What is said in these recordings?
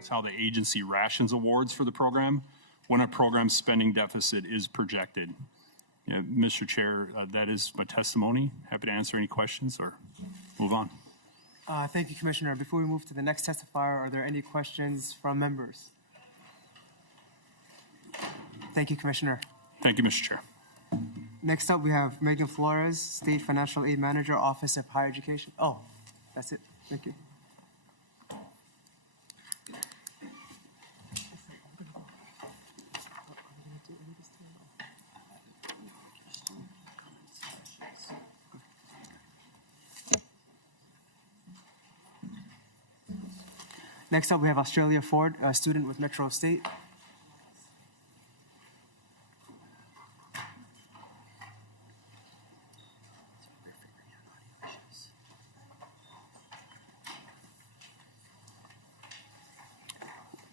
It's how the agency rations awards for the program when a program's spending deficit is projected. Yeah, Mr. Chair, that is my testimony. Happy to answer any questions or move on. Thank you, Commissioner. Before we move to the next testifier, are there any questions from members? Thank you, Commissioner. Thank you, Mr. Chair. Next up, we have Megan Flores, State Financial Aid Manager, Office of Higher Education. Oh, that's it. Thank you. Next up, we have Australia Ford, a student with Metro State.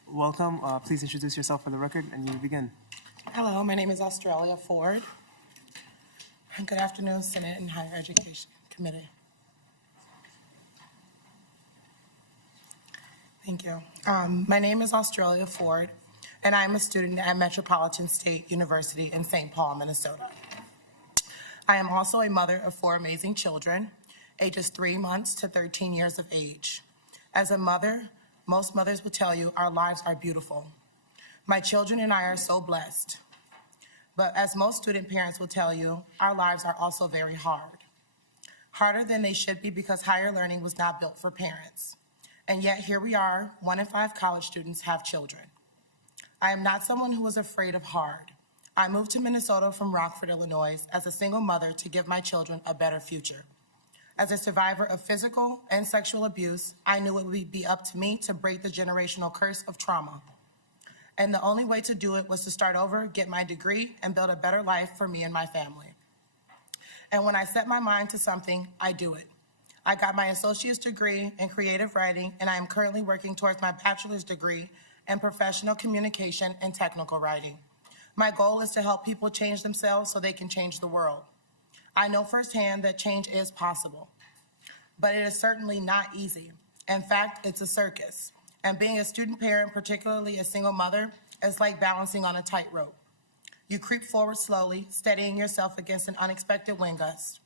Welcome. Please introduce yourself for the record, and you begin. Hello, my name is Australia Ford. And good afternoon, Senate and Higher Education Committee. Thank you. My name is Australia Ford, and I'm a student at Metropolitan State University in St. Paul, Minnesota. I am also a mother of 4 amazing children, ages 3 months to 13 years of age. As a mother, most mothers will tell you our lives are beautiful. My children and I are so blessed. But as most student parents will tell you, our lives are also very hard. Harder than they should be because higher learning was not built for parents. And yet here we are, 1 in 5 college students have children. I am not someone who was afraid of hard. I moved to Minnesota from Rockford, Illinois as a single mother to give my children a better future. As a survivor of physical and sexual abuse, I knew it would be up to me to break the generational curse of trauma. And the only way to do it was to start over, get my degree, and build a better life for me and my family. And when I set my mind to something, I do it. I got my associate's degree in creative writing, and I am currently working towards my bachelor's degree in professional communication and technical writing. My goal is to help people change themselves so they can change the world. I know firsthand that change is possible, but it is certainly not easy. In fact, it's a circus. And being a student parent, particularly a single mother, is like balancing on a tightrope. You creep forward slowly, steadying yourself against an unexpected wind gust.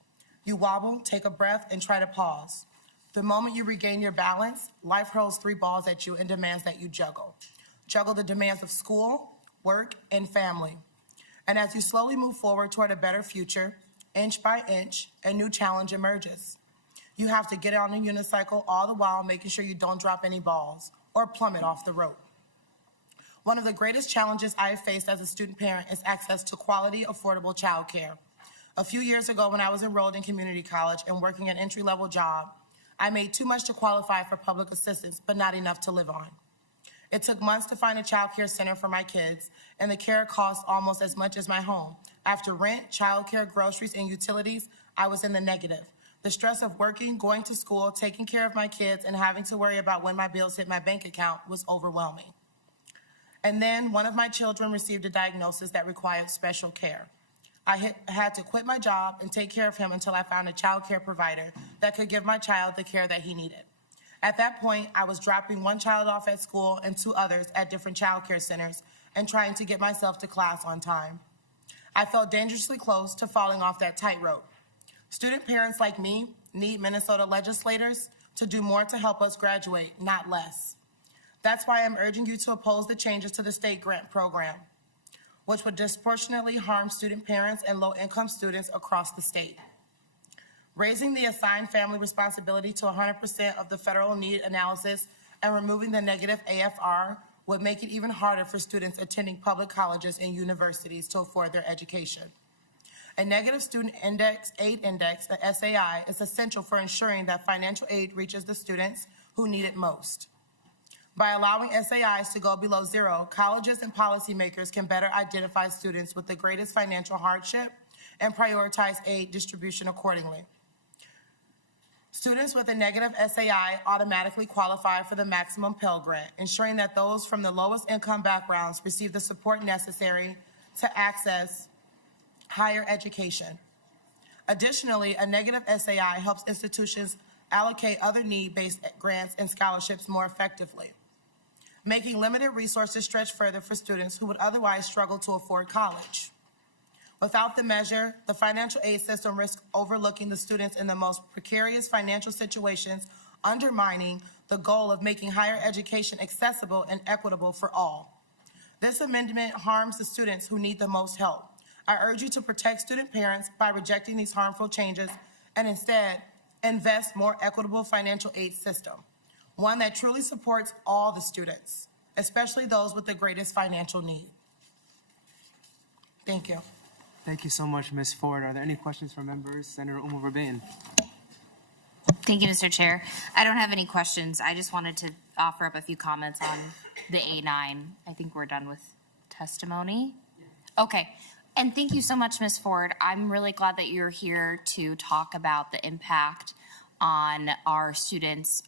You wobble, take a breath, and try to pause. The moment you regain your balance, life hurls 3 balls at you and demands that you juggle. Juggle the demands of school, work, and family. And as you slowly move forward toward a better future, inch by inch, a new challenge emerges. You have to get on a unicycle, all the while making sure you don't drop any balls or plummet off the rope. One of the greatest challenges I have faced as a student parent is access to quality, affordable childcare. A few years ago, when I was enrolled in community college and working an entry-level job, I made too much to qualify for public assistance, but not enough to live on. It took months to find a child care center for my kids, and the care cost almost as much as my home. After rent, child care, groceries, and utilities, I was in the negative. The stress of working, going to school, taking care of my kids, and having to worry about when my bills hit my bank account was overwhelming. And then one of my children received a diagnosis that required special care. I had to quit my job and take care of him until I found a child care provider that could give my child the care that he needed. At that point, I was dropping 1 child off at school and 2 others at different child care centers and trying to get myself to class on time. I felt dangerously close to falling off that tightrope. Student parents like me need Minnesota legislators to do more to help us graduate, not less. That's why I'm urging you to oppose the changes to the state grant program, which would disproportionately harm student parents and low-income students across the state. Raising the assigned family responsibility to 100% of the federal need analysis and removing the negative AFR would make it even harder for students attending public colleges and universities to afford their education. A negative student aid index, a SAI, is essential for ensuring that financial aid reaches the students who need it most. By allowing SAIs to go below 0, colleges and policymakers can better identify students with the greatest financial hardship and prioritize aid distribution accordingly. Students with a negative SAI automatically qualify for the maximum Pell Grant, ensuring that those from the lowest income backgrounds receive the support necessary to access higher education. Additionally, a negative SAI helps institutions allocate other need-based grants and scholarships more effectively. making limited resources stretch further for students who would otherwise struggle to afford college. Without the measure, the financial aid system risks overlooking the students in the most precarious financial situations, undermining the goal of making higher education accessible and equitable for all. This amendment harms the students who need the most help. I urge you to protect student parents by rejecting these harmful changes and instead invest more equitable financial aid system, one that truly supports all the students, especially those with the greatest financial need. Thank you. Thank you so much, Ms. Ford. Are there any questions from members? Senator Umar-Verbane. Thank you, Mr. Chair. I don't have any questions. I just wanted to offer up a few comments on the A9. I think we're done with testimony. Okay. And thank you so much, Ms. Ford. I'm really glad that you're here to talk about the impact on our students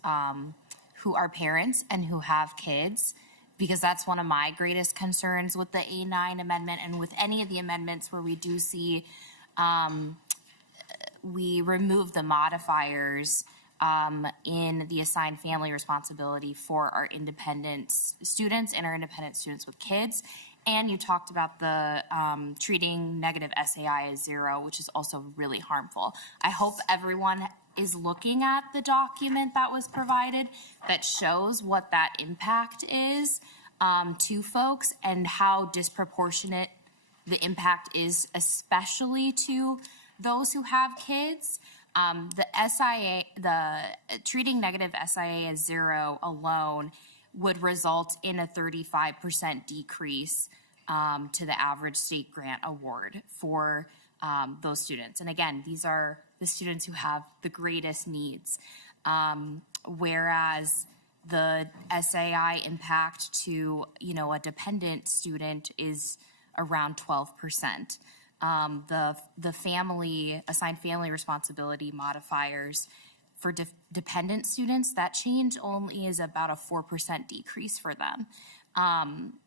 who are parents and who have kids, because that's one of my greatest concerns with the A9 amendment and with any of the amendments where we do see we remove the modifiers in the assigned family responsibility for our independent students and our independent students with kids. And you talked about the treating negative SAI as 0, which is also really harmful. I hope everyone is looking at the document that was provided that shows what that impact is to folks and how disproportionate the impact is, especially to those who have kids. The SIA, the treating negative SIA as 0 alone would result in a 35% decrease to the average state grant award for those students. And again, these are the students who have the greatest needs, whereas the SAI impact to, a dependent student is around 12%. The family, assigned family responsibility modifiers for dependent students, that change only is about a 4% decrease for them.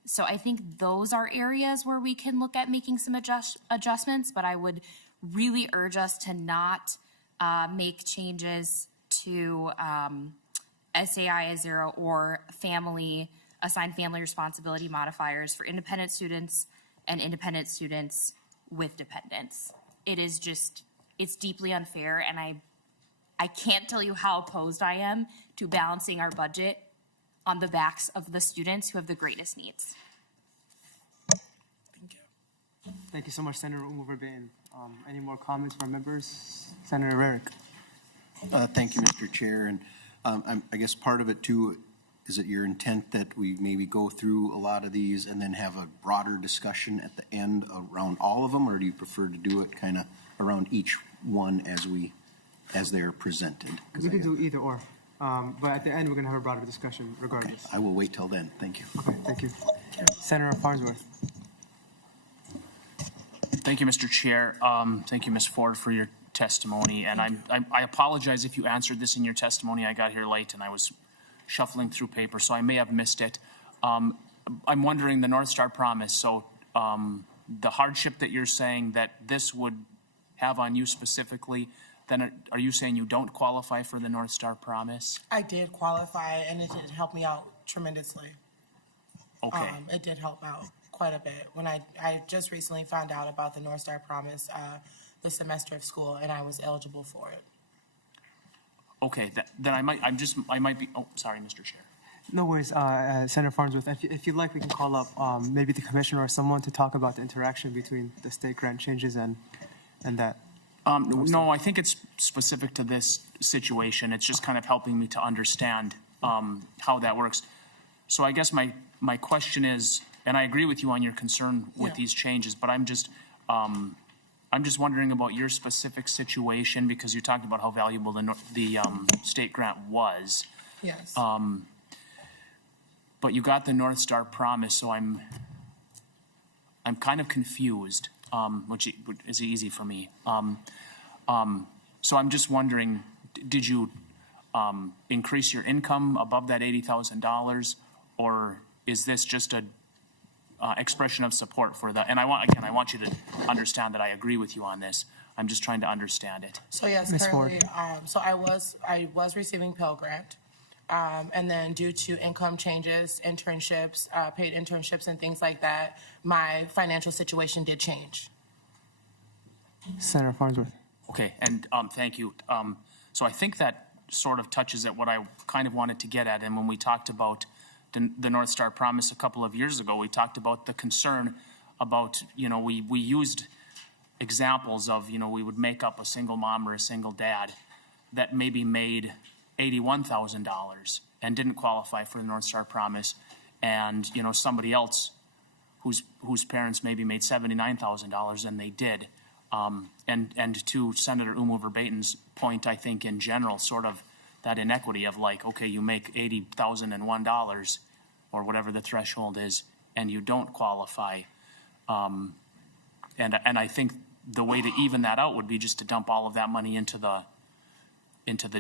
So I think those are areas where we can look at making some adjustments, but I would really urge us to not make changes to SAI as 0 or assigned family responsibility modifiers for independent students and independent students with dependents. It is just, it's deeply unfair, and I can't tell you how opposed I am to balancing our budget on the backs of the students who have the greatest needs. Thank you. Thank you so much, Senator Umar-Verbane. Any more comments from members? Senator Rarick. Thank you, Mr. Chair. And I guess part of it too, is it your intent that we maybe go through a lot of these and then have a broader discussion at the end around all of them, or do you prefer to do it kind of around each one as they are presented? We can do either or, but at the end, we're going to have a broader discussion regardless. Okay, I will wait till then. Thank you. Okay, thank you. Senator Farnsworth. Thank you, Mr. Chair. Thank you, Ms. Ford, for your testimony. And I apologize if you answered this in your testimony. I got here late and I was shuffling through paper, so I may have missed it. I'm wondering the Northstar Promise. So the hardship that you're saying that this would have on you specifically, then are you saying you don't qualify for the Northstar Promise? I did qualify, and it did help me out tremendously. Okay. It did help out quite a bit. When I just recently found out about the Northstar Promise, the semester of school, and I was eligible for it. Okay, then I might be, oh, sorry, Mr. Chair. No worries, Senator Farnsworth. If you'd like, we can call up maybe the commissioner or someone to talk about the interaction between the state grant changes and that. No, I think it's specific to this situation. It's just kind of helping me to understand how that works. So I guess my question is, and I agree with you on your concern with these changes, but I'm just wondering about your specific situation, because you talked about how valuable the state grant was. Yes. But you got the Northstar Promise, so I'm kind of confused, which is easy for me. So I'm just wondering, did you increase your income above that $80,000, or is this just a expression of support for that? And I want you to understand that I agree with you on this. I'm just trying to understand it. So yes, Ms. currently, so I was receiving Pell Grant. And then due to income changes, internships, paid internships and things like that, my financial situation did change. Senator Farnsworth. Okay, and thank you. So I think that sort of touches at what I kind of wanted to get at. And when we talked about the Northstar Promise a couple of years ago, we talked about the concern about, we used examples of, we would make up a single mom or a single dad that maybe made $81,000 and didn't qualify for the Northstar Promise, and, somebody else whose parents maybe made $79,000 and they did. And to Senator Umo Verbaten's point, I think in general, sort of that inequity of like, okay, you make $80,001 or whatever the threshold is, and you don't qualify. And I think the way to even that out would be just to dump all of that money into the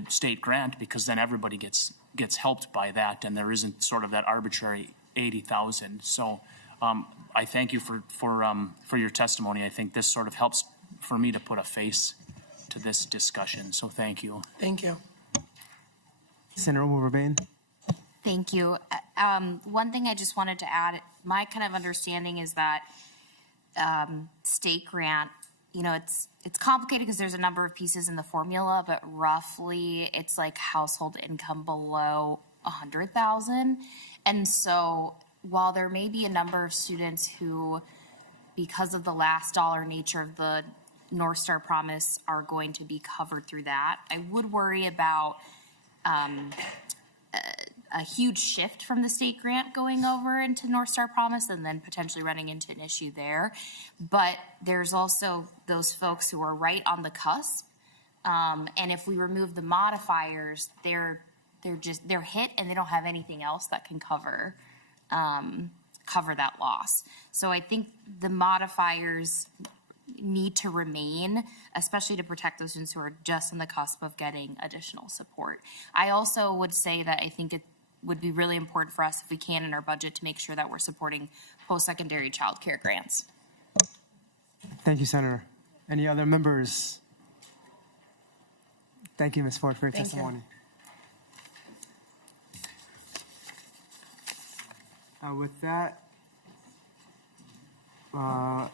state grant, because then everybody gets helped by that, and there isn't sort of that arbitrary 80,000. So I thank you for your testimony. I think this sort of helps for me to put a face to this discussion. So thank you. Thank you. Senator Umo Verbaten. Thank you. One thing I just wanted to add, my kind of understanding is that state grant, it's complicated because there's a number of pieces in the formula, but roughly it's like household income below 100,000. And so while there may be a number of students who, because of the last dollar nature of the Northstar Promise, are going to be covered through that, I would worry about a huge shift from the state grant going over into Northstar Promise and then potentially running into an issue there. But there's also those folks who are right on the cusp. And if we remove the modifiers, they're hit and they don't have anything else that can cover that loss. So I think the modifiers need to remain, especially to protect those students who are just on the cusp of getting additional support. I also would say that I think it would be really important for us, if we can, in our budget, to make sure that we're supporting post-secondary child care grants. Thank you, Senator. Any other members? Thank you, Ms. Ford, for your Thank you. testimony. With that, I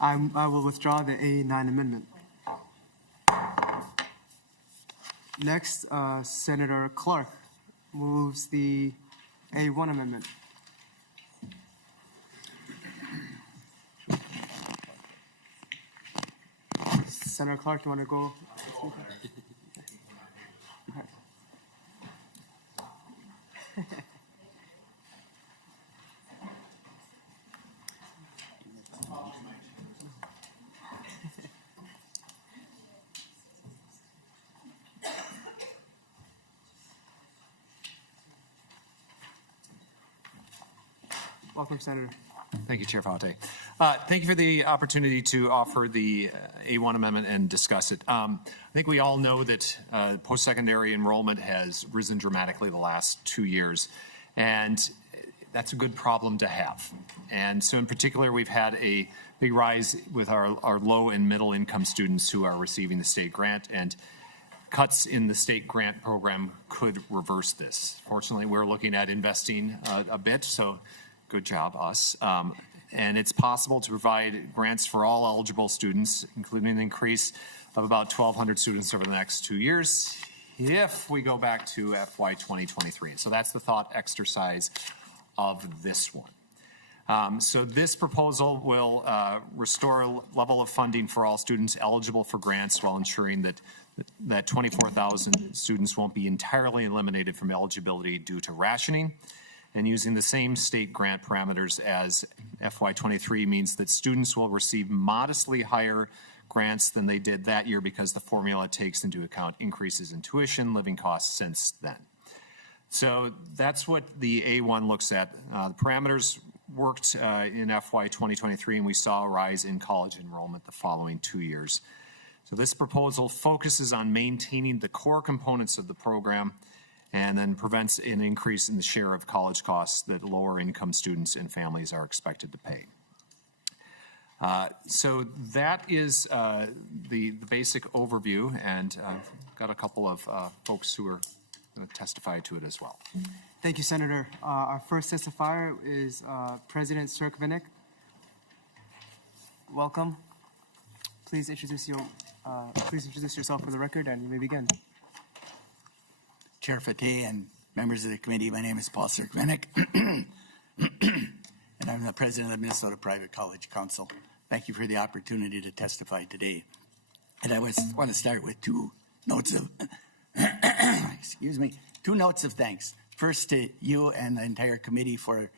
will withdraw the A9 amendment. Next, Senator Clark moves the A1 amendment. Senator Clark, do you want to go? Welcome, Senator. Thank you, Chair Fonte. Thank you for the opportunity to offer the A1 amendment and discuss it. I think we all know that post-secondary enrollment has risen dramatically the last 2 years, and that's a good problem to have. And so in particular, we've had a big rise with our low and middle income students who are receiving the state grant, and cuts in the state grant program could reverse this. Fortunately, we're looking at investing a bit, so good job, us. And it's possible to provide grants for all eligible students, including an increase of about 1,200 students over the next 2 years, if we go back to FY 2023. So that's the thought exercise of this one. So this proposal will restore a level of funding for all students eligible for grants while ensuring that 24,000 students won't be entirely eliminated from eligibility due to rationing. And using the same state grant parameters as FY23 means that students will receive modestly higher grants than they did that year because the formula takes into account increases in tuition, living costs since then. So that's what the A1 looks at. The parameters worked in FY 2023, and we saw a rise in college enrollment the following 2 years. So this proposal focuses on maintaining the core components of the program and then prevents an increase in the share of college costs that lower income students and families are expected to pay. So that is the basic overview, and I've got a couple of folks who are testify to it as well. Thank you, Senator. Our first testifier is President Serkvinik. Welcome. Please introduce yourself for the record, and you may begin. Chair Fateh and members of the committee, my name is Paul Serkvinik, and I'm the president of the Minnesota Private College Council. Thank you for the opportunity to testify today. And I want to start with two notes of, two notes of thanks. First to you and the entire committee for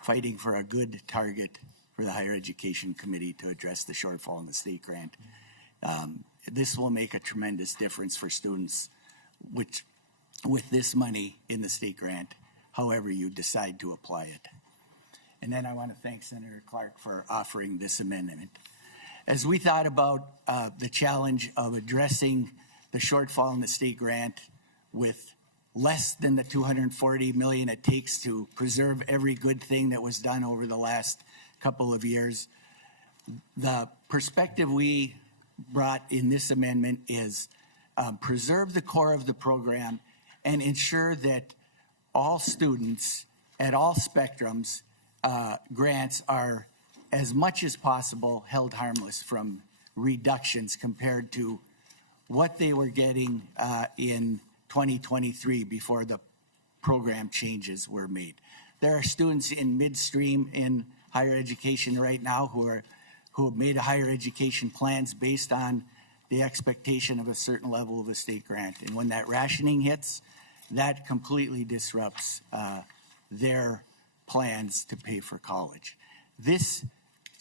fighting for a good target for the Higher Education Committee to address the shortfall in the state grant. This will make a tremendous difference for students with this money in the state grant, however you decide to apply it. And then I want to thank Senator Clark for offering this amendment. As we thought about the challenge of addressing the shortfall in the state grant with less than the $240 million it takes to preserve every good thing that was done over the last couple of years, the perspective we brought in this amendment is preserve the core of the program and ensure that all students at all spectrums grants are as much as possible held harmless from reductions compared to what they were getting in 2023 before the program changes were made. There are students in midstream in higher education right now who have made a higher education plans based on the expectation of a certain level of a state grant. And when that rationing hits, that completely disrupts their plans to pay for college. This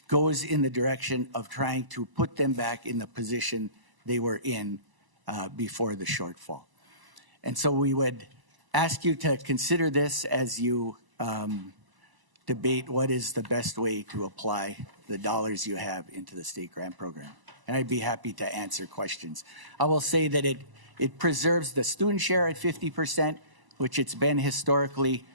goes in the direction of trying to put them back in the position they were in before the shortfall. And so we would ask you to consider this as you debate what is the best way to apply the dollars you have into the state grant program. And I'd be happy to answer questions. I will say that it preserves the student share at 50%, which it's been historically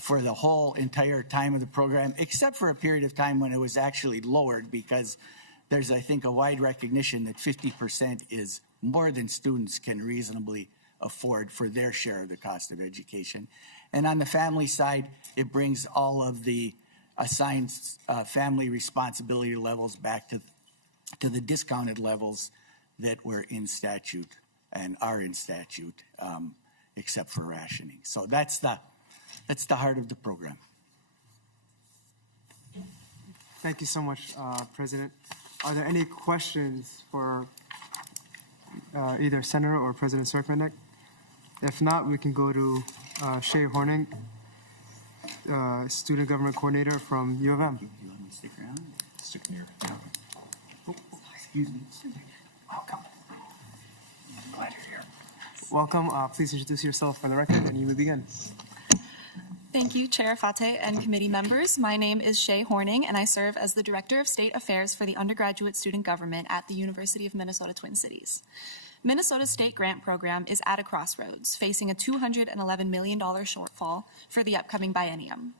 for the whole entire time of the program, except for a period of time when it was actually lowered, because there's, I think, a wide recognition that 50% is more than students can reasonably afford for their share of the cost of education. And on the family side, it brings all of the assigned family responsibility levels back to the discounted levels that were in statute and are in statute, except for rationing. So that's the heart of the program. Thank you so much, President. Are there any questions for either Senator or President Serkvinik? If not, we can go to Shay Horning, Student Government Coordinator from U of M. You let me stick around? Stick near. Oh, excuse me. Welcome. I'm glad you're here. Welcome. Please introduce yourself for the record, and you may begin. Thank you, Chair Fateh and committee members. My name is Shay Horning, and I serve as the Director of State Affairs for the Undergraduate Student Government at the University of Minnesota Twin Cities. Minnesota's state grant program is at a crossroads, facing a $211 million shortfall for the upcoming biennium.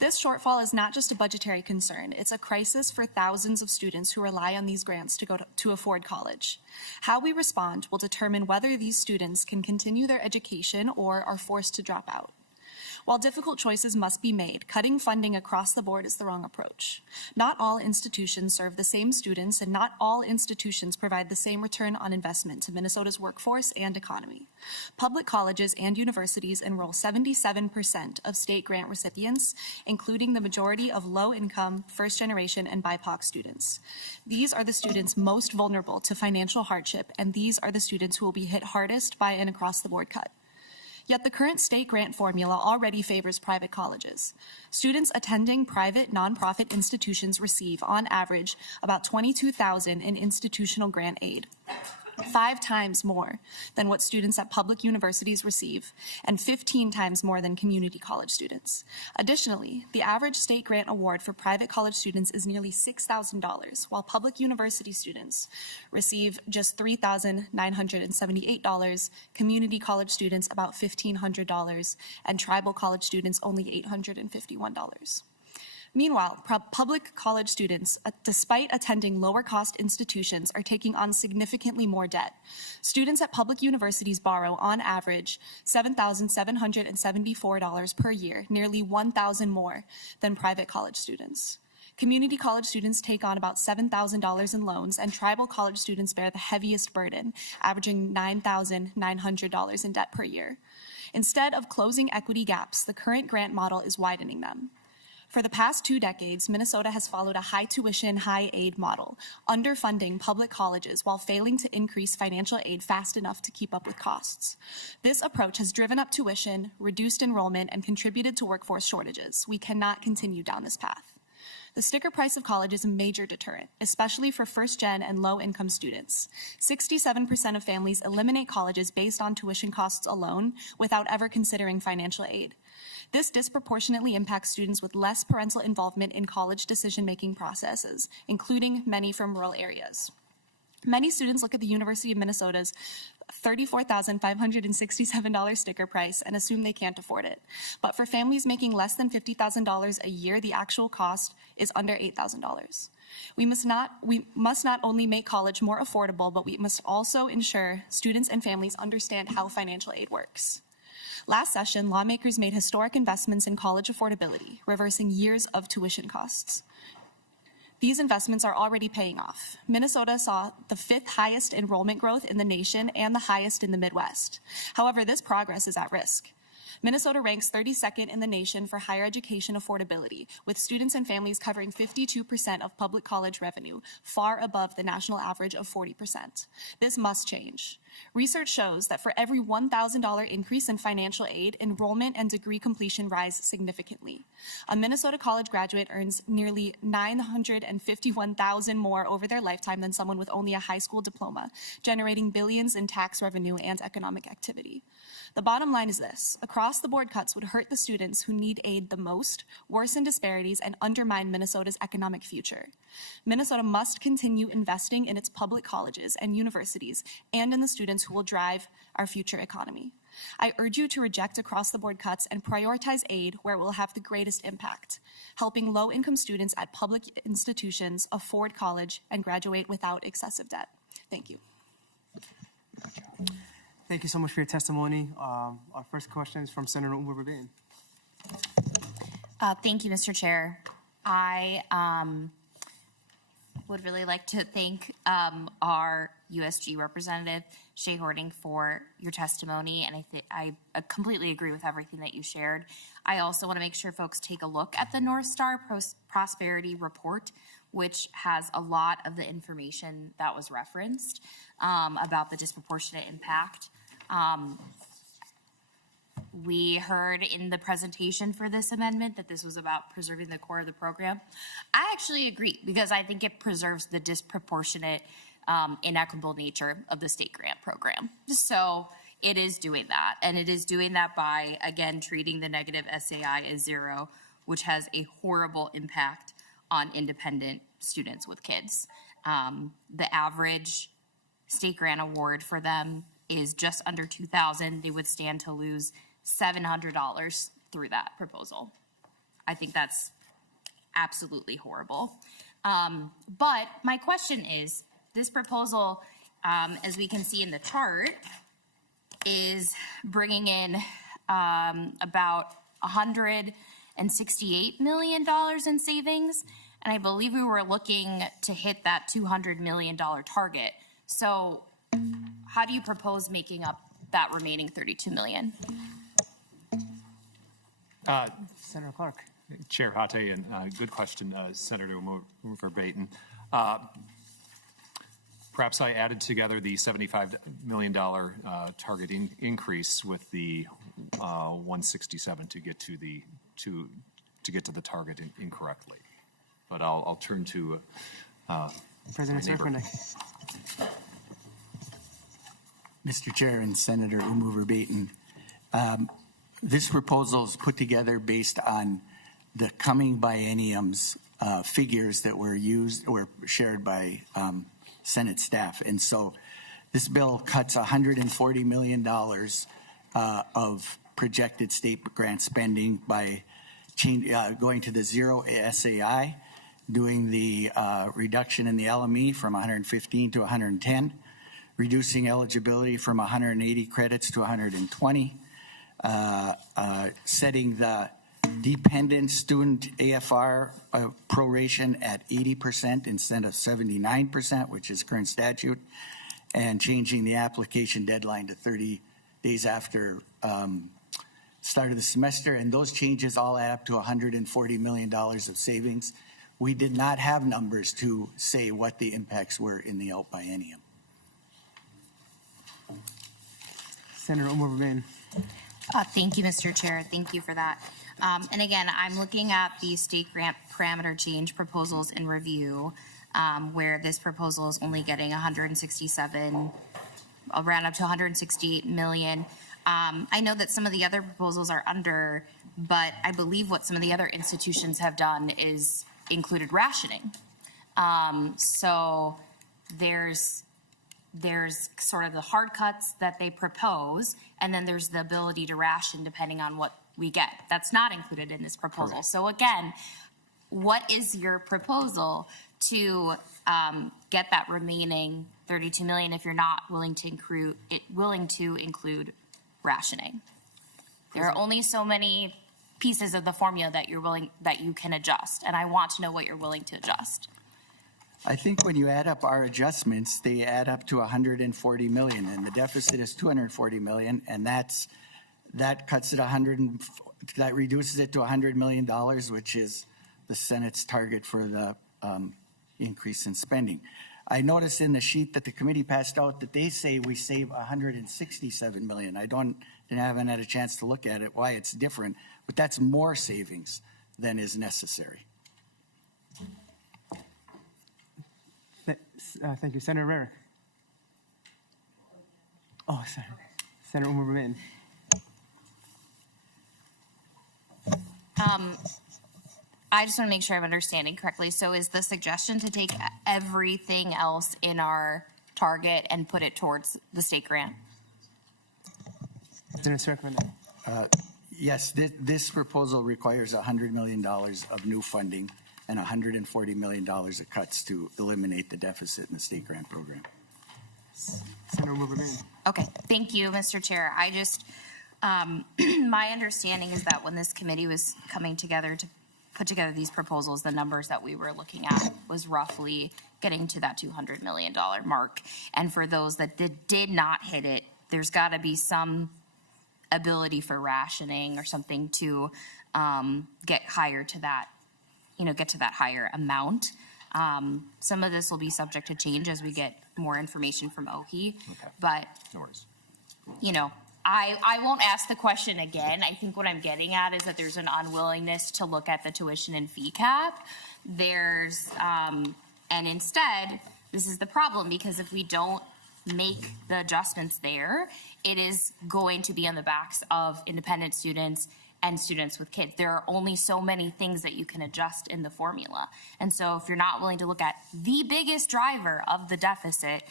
This shortfall is not just a budgetary concern, it's a crisis for thousands of students who rely on these grants to afford college. How we respond will determine whether these students can continue their education or are forced to drop out. While difficult choices must be made, cutting funding across the board is the wrong approach. Not all institutions serve the same students, and not all institutions provide the same return on investment to Minnesota's workforce and economy. Public colleges and universities enroll 77% of state grant recipients, including the majority of low-income, first-generation, and BIPOC students. These are the students most vulnerable to financial hardship, and these are the students who will be hit hardest by an across-the-board cut. Yet the current state grant formula already favors private colleges. Students attending private nonprofit institutions receive, on average, about $22,000 in institutional grant aid, 5 times more than what students at public universities receive, and 15 times more than community college students. Additionally, the average state grant award for private college students is nearly $6,000, while public university students receive just $3,978, community college students about $1,500, and tribal college students only $851. Meanwhile, public college students, despite attending lower-cost institutions, are taking on significantly more debt. Students at public universities borrow, on average, $7,774 per year, nearly $1,000 more than private college students. Community college students take on about $7,000 in loans, and tribal college students bear the heaviest burden, averaging $9,900 in debt per year. Instead of closing equity gaps, the current grant model is widening them. For the past 2 decades, Minnesota has followed a high tuition, high aid model, underfunding public colleges while failing to increase financial aid fast enough to keep up with costs. This approach has driven up tuition, reduced enrollment, and contributed to workforce shortages. We cannot continue down this path. The sticker price of college is a major deterrent, especially for first-gen and low-income students. 67% of families eliminate colleges based on tuition costs alone without ever considering financial aid. This disproportionately impacts students with less parental involvement in college decision-making processes, including many from rural areas. Many students look at the University of Minnesota's $34,567 sticker price and assume they can't afford it. But for families making less than $50,000 a year, the actual cost is under $8,000. We must not only make college more affordable, but we must also ensure students and families understand how financial aid works. Last session, lawmakers made historic investments in college affordability, reversing years of tuition costs. These investments are already paying off. Minnesota saw the 5th highest enrollment growth in the nation and the highest in the Midwest. However, this progress is at risk. Minnesota ranks 32nd in the nation for higher education affordability, with students and families covering 52% of public college revenue, far above the national average of 40%. This must change. Research shows that for every $1,000 increase in financial aid, enrollment and degree completion rise significantly. A Minnesota college graduate earns nearly $951,000 more over their lifetime than someone with only a high school diploma, generating billions in tax revenue and economic activity. The bottom line is this: across-the-board cuts would hurt the students who need aid the most, worsen disparities, and undermine Minnesota's economic future. Minnesota must continue investing in its public colleges and universities and in the students who will drive our future economy. I urge you to reject across-the-board cuts and prioritize aid where it will have the greatest impact, helping low-income students at public institutions afford college and graduate without excessive debt. Thank you. Thank you so much for your testimony. Our first question is from Senator Umar-Bain. Thank you, Mr. Chair. I would really like to thank our USG representative, Shay Horning, for your testimony, and I completely agree with everything that you shared. I also want to make sure folks take a look at the Northstar Prosperity Report, which has a lot of the information that was referenced about the disproportionate impact. We heard in the presentation for this amendment that this was about preserving the core of the program. I actually agree, because I think it preserves the disproportionate, inequitable nature of the state grant program. So it is doing that, and it is doing that by, again, treating the negative SAI as 0, which has a horrible impact on independent students with kids. The average state grant award for them is just under $2,000. They would stand to lose $700 through that proposal. I think that's absolutely horrible. But my question is, this proposal, as we can see in the chart, is bringing in about $168 million in savings. And I believe we were looking to hit that $200 million target. So how do you propose making up that remaining $32 million? Senator Clark. Chair Hate, and good question, Senator Umar-Bain. Perhaps I added together the $75 million target increase with the 167 to get to the target incorrectly. But I'll turn to President Serkovnik. Mr. Chair and Senator Umar-Bain, this proposal is put together based on the coming biennium's figures that were shared by Senate staff. And so this bill cuts $140 million of projected state grant spending by going to the zero SAI, doing the reduction in the LME from 115 to 110, reducing eligibility from 180 credits to 120, setting the dependent student AFR proration at 80% instead of 79%, which is current statute, and changing the application deadline to 30 days after start of the semester. And those changes all add up to $140 million of savings. We did not have numbers to say what the impacts were in the out biennium. Senator Umar Thank you, Mr. Chair. Thank you for that. And again, I'm looking at the state grant parameter change proposals in review, where this proposal is only getting 167, around up to 168 million. I know that some of the other proposals are under, but I believe what some of the other institutions have done is included rationing. So there's sort of the hard cuts that they propose, and then there's the ability to ration depending on what we get. That's not included in this proposal. Correct. So again, what is your proposal to get that remaining 32 million if you're not willing to include rationing? There are only so many pieces of the formula that you can adjust, and I want to know what you're willing to adjust. I think when you add up our adjustments, they add up to 140 million, and the deficit is 240 million, and that cuts it that reduces it to $100 million, which is the Senate's target for the increase in spending. I noticed in the sheet that the committee passed out that they say we save 167 million. I haven't had a chance to look at it, why it's different, but that's more savings than is necessary. Thank you. Senator Rarick. Oh, sorry. Senator Umar I just want to make sure I'm understanding correctly. So is the suggestion to take everything else in our target and put it towards the state grant? Senator Serkman. Yes, this proposal requires $100 million of new funding and $140 million of cuts to eliminate the deficit in the state grant program. Senator Umar Okay, thank you, Mr. Chair. I just, my understanding is that when this committee was coming together to put together these proposals, the numbers that we were looking at was roughly getting to that $200 million mark. And for those that did not hit it, there's got to be some ability for rationing or something to get higher to that, get to that higher amount. Some of this will be subject to change as we get more information from OHE, but No worries. I won't ask the question again. I think what I'm getting at is that there's an unwillingness to look at the tuition and fee cap. And instead, this is the problem, because if we don't make the adjustments there, it is going to be on the backs of independent students and students with kids. There are only so many things that you can adjust in the formula. And so if you're not willing to look at the biggest driver of the deficit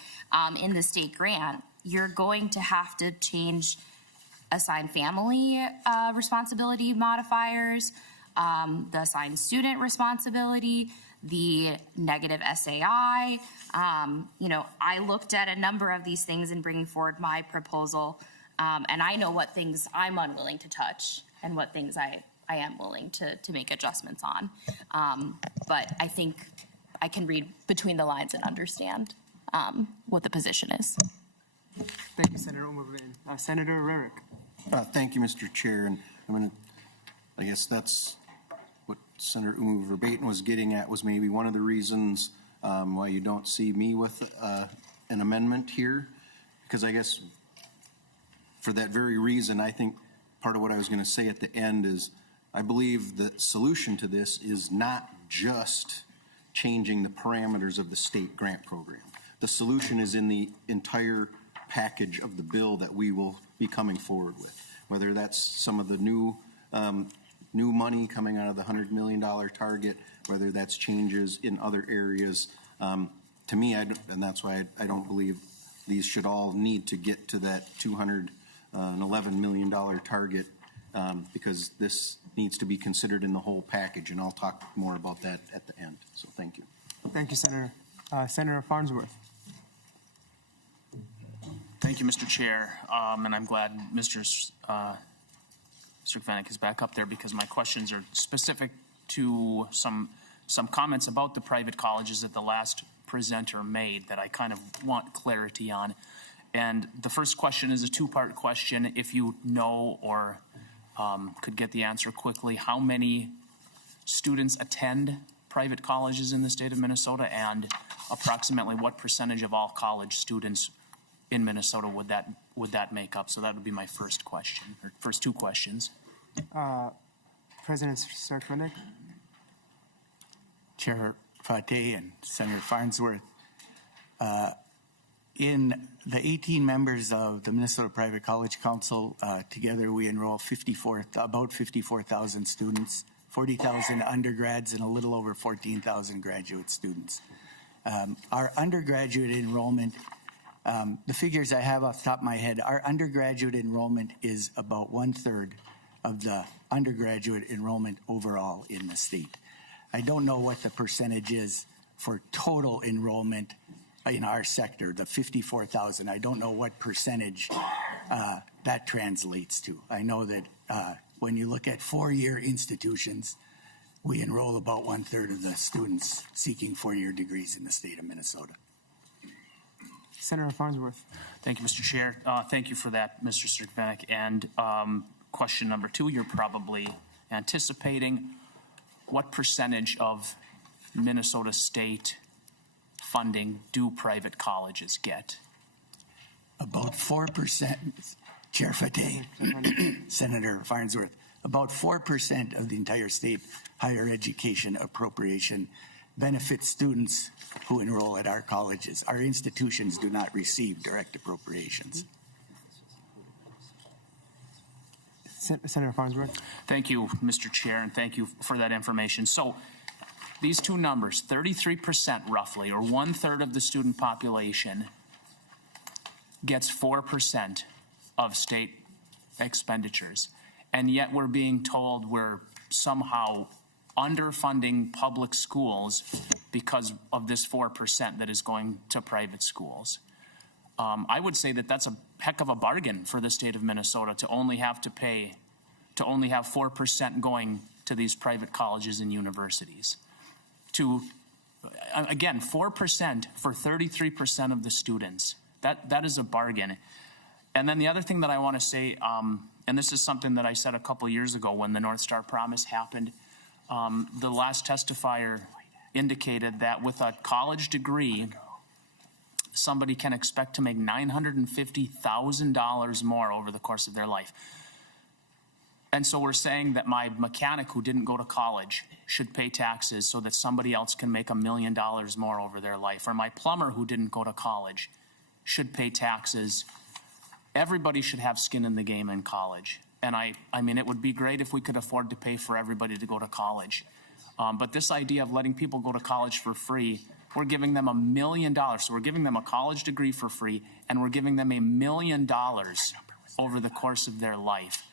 in the state grant, you're going to have to change assigned family responsibility modifiers, the assigned student responsibility, the negative SAI. I looked at a number of these things in bringing forward my proposal, and I know what things I'm unwilling to touch and what things I am willing to make adjustments on. But I think I can read between the lines and understand what the position is. Thank you, Senator Umar Senator Rarick. Thank you, Mr. Chair. And I guess that's what Senator Umar was getting at, was maybe one of the reasons why you don't see me with an amendment here. Because I guess for that very reason, I think part of what I was going to say at the end is I believe the solution to this is not just changing the parameters of the state grant program. The solution is in the entire package of the bill that we will be coming forward with, whether that's some of the new money coming out of the $100 million target, whether that's changes in other areas. To me, and that's why I don't believe these should all need to get to that $211 million target because this needs to be considered in the whole package, and I'll talk more about that at the end. So thank you. Thank you, Senator. Senator Farnsworth. Thank you, Mr. Chair. And I'm glad Mr. Strickvanek is back up there because my questions are specific to some comments about the private colleges that the last presenter made that I kind of want clarity on. And the first question is a two-part question. If you know or could get the answer quickly, how many students attend private colleges in the state of Minnesota, and approximately what percentage of all college students in Minnesota would that make up? So that would be my first question, or first two questions. President Strickvanek. Chair Fateh and Senator Farnsworth. In the 18 members of the Minnesota Private College Council, together we enroll about 54,000 students, 40,000 undergrads, and a little over 14,000 graduate students. Our undergraduate enrollment, the figures I have off the top of my head, our undergraduate enrollment is about 1/3 of the undergraduate enrollment overall in the state. I don't know what the percentage is for total enrollment in our sector, the 54,000. I don't know what percentage that translates to. I know that when you look at four-year institutions, we enroll about 1/3 of the students seeking four-year degrees in the state of Minnesota. Senator Farnsworth. Thank you, Mr. Chair. Thank you for that, Mr. Strickvanek. And question number two, you're probably anticipating what percentage of Minnesota state funding do private colleges get? About 4%, Chair Fateh, Senator Farnsworth, about 4% of the entire state higher education appropriation benefits students who enroll at our colleges. Our institutions do not receive direct appropriations. Senator Farnsworth. Thank you, Mr. Chair, and thank you for that information. So these two numbers, 33% roughly, or 1/3 of the student population gets 4% of state expenditures. And yet we're being told we're somehow underfunding public schools because of this 4% that is going to private schools. I would say that that's a heck of a bargain for the state of Minnesota to only have 4% going to these private colleges and universities. Again, 4% for 33% of the students. That is a bargain. And then the other thing that I want to say, and this is something that I said a couple years ago when the Northstar Promise happened, the last testifier indicated that with a college degree, somebody can expect to make $950,000 more over the course of their life. And so we're saying that my mechanic who didn't go to college should pay taxes so that somebody else can make $1 million more over their life. Or my plumber who didn't go to college should pay taxes. Everybody should have skin in the game in college. And I mean, it would be great if we could afford to pay for everybody to go to college. But this idea of letting people go to college for free, we're giving them $1 million. So we're giving them a college degree for free, and we're giving them $1 million over the course of their life.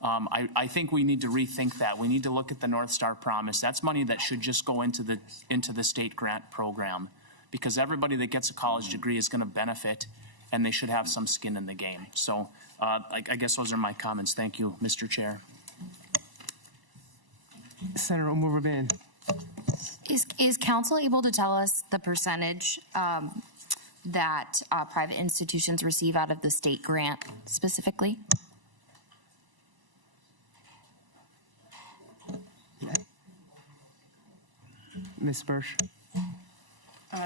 I think we need to rethink that. We need to look at the Northstar Promise. That's money that should just go into the state grant program, because everybody that gets a college degree is going to benefit, and they should have some skin in the game. So I guess those are my comments. Thank you, Mr. Chair. Senator Umar-Rabin. Is council able to tell us the percentage that private institutions receive out of the state grant specifically? Ms. Birch.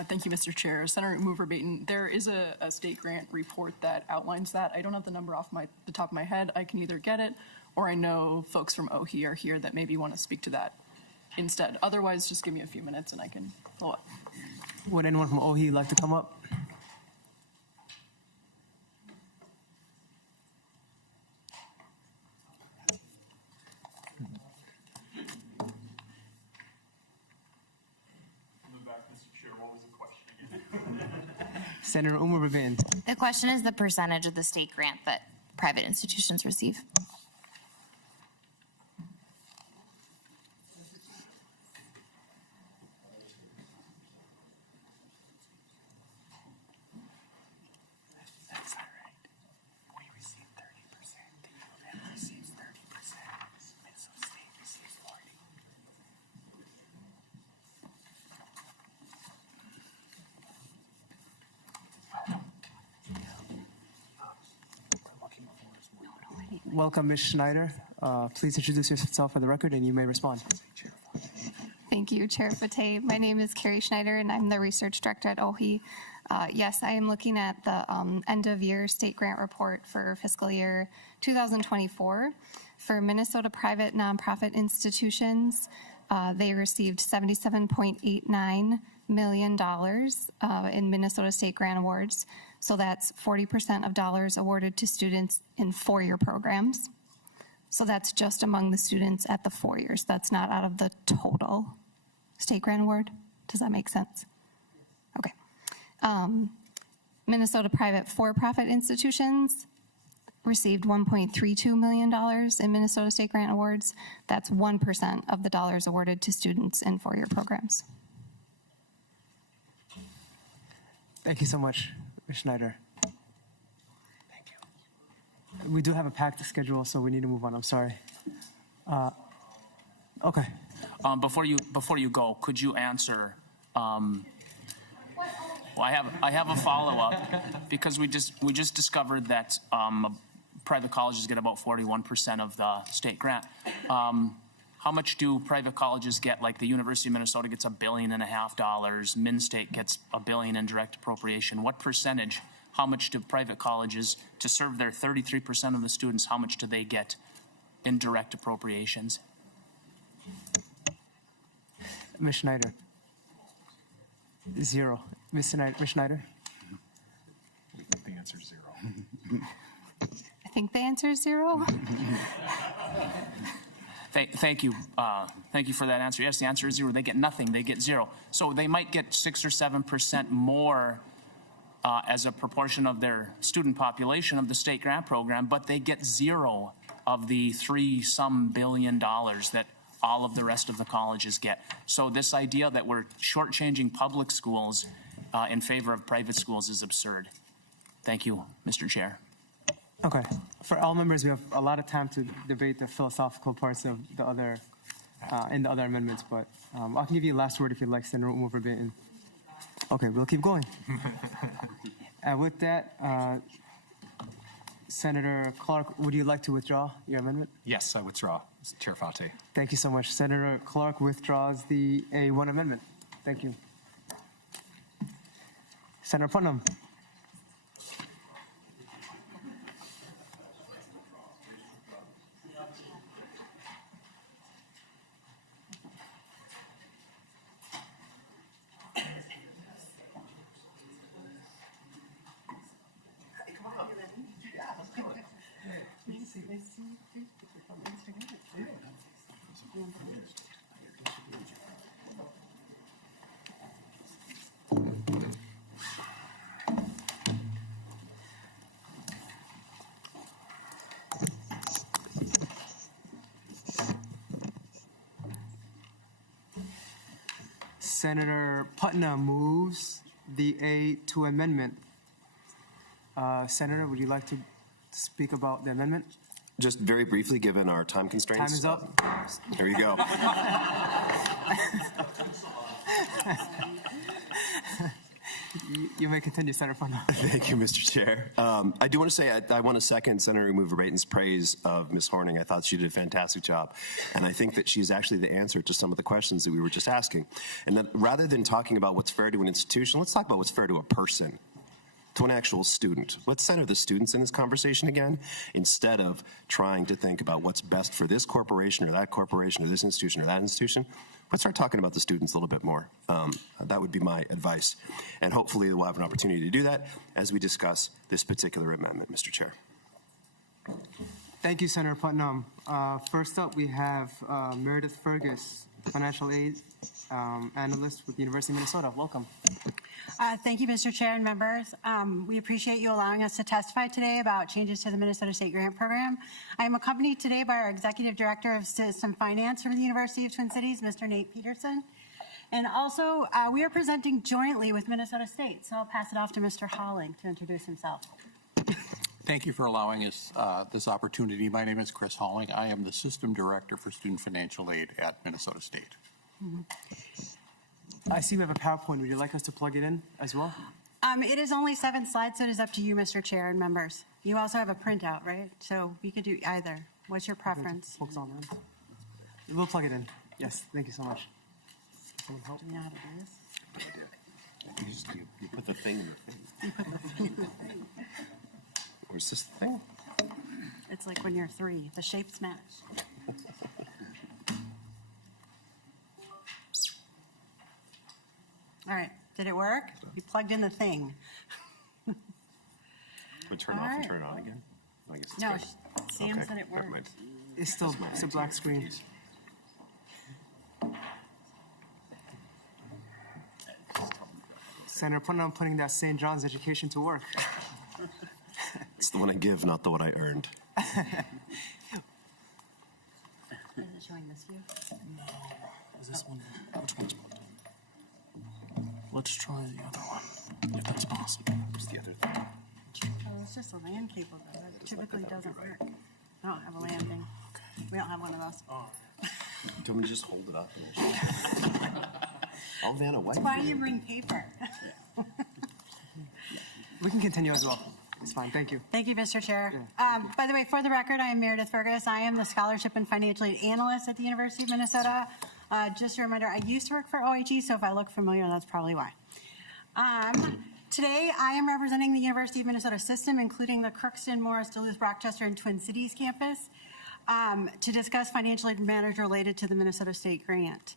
Thank you, Mr. Chair. Senator Umar-Rabin, there is a state grant report that outlines that. I don't have the number off the top of my head. I can either get it, or I know folks from OHE are here that maybe want to speak to that instead. Otherwise, just give me a few minutes and I can pull up. Would anyone from OHE like to come up? Senator Umar-Rabin. The question is the percentage of the state grant that private institutions receive. welcome Ms. Schneider. Please introduce yourself for the record and you may respond. Thank you, Chair Fateh. My name is Carrie Schneider, and I'm the Research Director at OHI. Yes, I am looking at the end-of-year state grant report for fiscal year 2024. For Minnesota private nonprofit institutions, they received $77.89 million in Minnesota state grant awards. So that's 40% of dollars awarded to students in four-year programs. So that's just among the students at the 4 years. That's not out of the total state grant award. Does that make sense? Okay. Minnesota private for-profit institutions received $1.32 million in Minnesota state grant awards. That's 1% of the dollars awarded to students in four-year programs. Thank you so much, Ms. Schneider. We do have a packed schedule, so we need to move on. I'm sorry. Okay. Before you go, could you answer? Well, I have a follow-up because we just discovered that private colleges get about 41% of the state grant. How much do private colleges get? Like the University of Minnesota gets $1.5 billion. MnState gets $1 billion in direct appropriation. What percentage? How much do private colleges, to serve their 33% of the students, how much do they get in direct appropriations? Ms. Schneider. 0. Ms. Schneider. The answer is 0. I think the answer is 0. Thank you. Thank you for that answer. Yes, the answer is 0. They get nothing. They get 0. So they might get 6 or 7% more as a proportion of their student population of the state grant program, but they get 0 of the $3-some billion that all of the rest of the colleges get. So this idea that we're shortchanging public schools in favor of private schools is absurd. Thank you, Mr. Chair. Okay. For all members, we have a lot of time to debate the philosophical parts of the other, in the other amendments, but I can give you a last word if you'd like, Senator Mover Baton. Okay, we'll keep going. And with that, Senator Clark, would you like to withdraw your amendment? Yes, I withdraw, Chair Fateh. Thank you so much. Senator Clark withdraws the A1 amendment. Thank you. Senator Putnam. Senator Putnam moves the A2 amendment. Senator, would you like to speak about the amendment? Just very briefly, given our time constraints. Time is up. There you go. You may continue, Senator Putnam. Thank you, Mr. Chair. I do want to say I want to second Senator Mover Baton's praise of Ms. Horning. I thought she did a fantastic job. And I think that she's actually the answer to some of the questions that we were just asking. And that rather than talking about what's fair to an institution, let's talk about what's fair to a person, to an actual student. Let's center the students in this conversation again, instead of trying to think about what's best for this corporation or this institution or that institution. Let's start talking about the students a little bit more. That would be my advice. And hopefully we'll have an opportunity to do that as we discuss this particular amendment, Mr. Chair. Thank you, Senator Putnam. First up, we have Meredith Fergus, financial aid analyst with the University of Minnesota. Welcome. Thank you, Mr. Chair and members. We appreciate you allowing us to testify today about changes to the Minnesota State Grant Program. I am accompanied today by our Executive Director of System Finance from the University of Twin Cities, Mr. Nate Peterson. And also, we are presenting jointly with Minnesota State, so I'll pass it off to Mr. Holling to introduce himself. Thank you for allowing us this opportunity. My name is Chris Holling. I am the System Director for Student Financial Aid at Minnesota State. I see we have a PowerPoint. Would you like us to plug it in as well? It is only 7 slides, so it is up to you, Mr. Chair and members. You also have a printout, right? So we could do either. What's your preference? Focus on that. We'll plug it in. Yes, thank you so much. Someone help? Do you know how to do this? You put the thing in the thing. Where's this thing? It's like when you're 3, the shapes match. All right, did it work? You plugged in the thing. We turn off and turn it on again? I guess it's No, good. Sam Okay, said it never worked. mind. It's still, it's a black screen. Senator Putnam putting that St. John's education to work. It's the one I give, not the one I earned. Is it showing this view? Is this one, which one's plugged in? Let's try the other one, if that's possible. What's the other thing? Oh, it's just a LAN cable, though. That typically doesn't work. I don't have a LAN thing. We don't have one of those. Do you want me to just hold it up? Oh, Vanna, what? Why do you bring paper? We can continue as well. It's fine, thank you. Thank you, Mr. Chair. By the way, for the record, I am Meredith Fergus. I am the Scholarship and Financial Aid Analyst at the University of Minnesota. Just a reminder, I used to work for OHE, so if I look familiar, that's probably why. Today, I am representing the University of Minnesota system, including the Crookston, Morris, Duluth, Rochester, and Twin Cities campus, to discuss financial aid matters related to the Minnesota State Grant.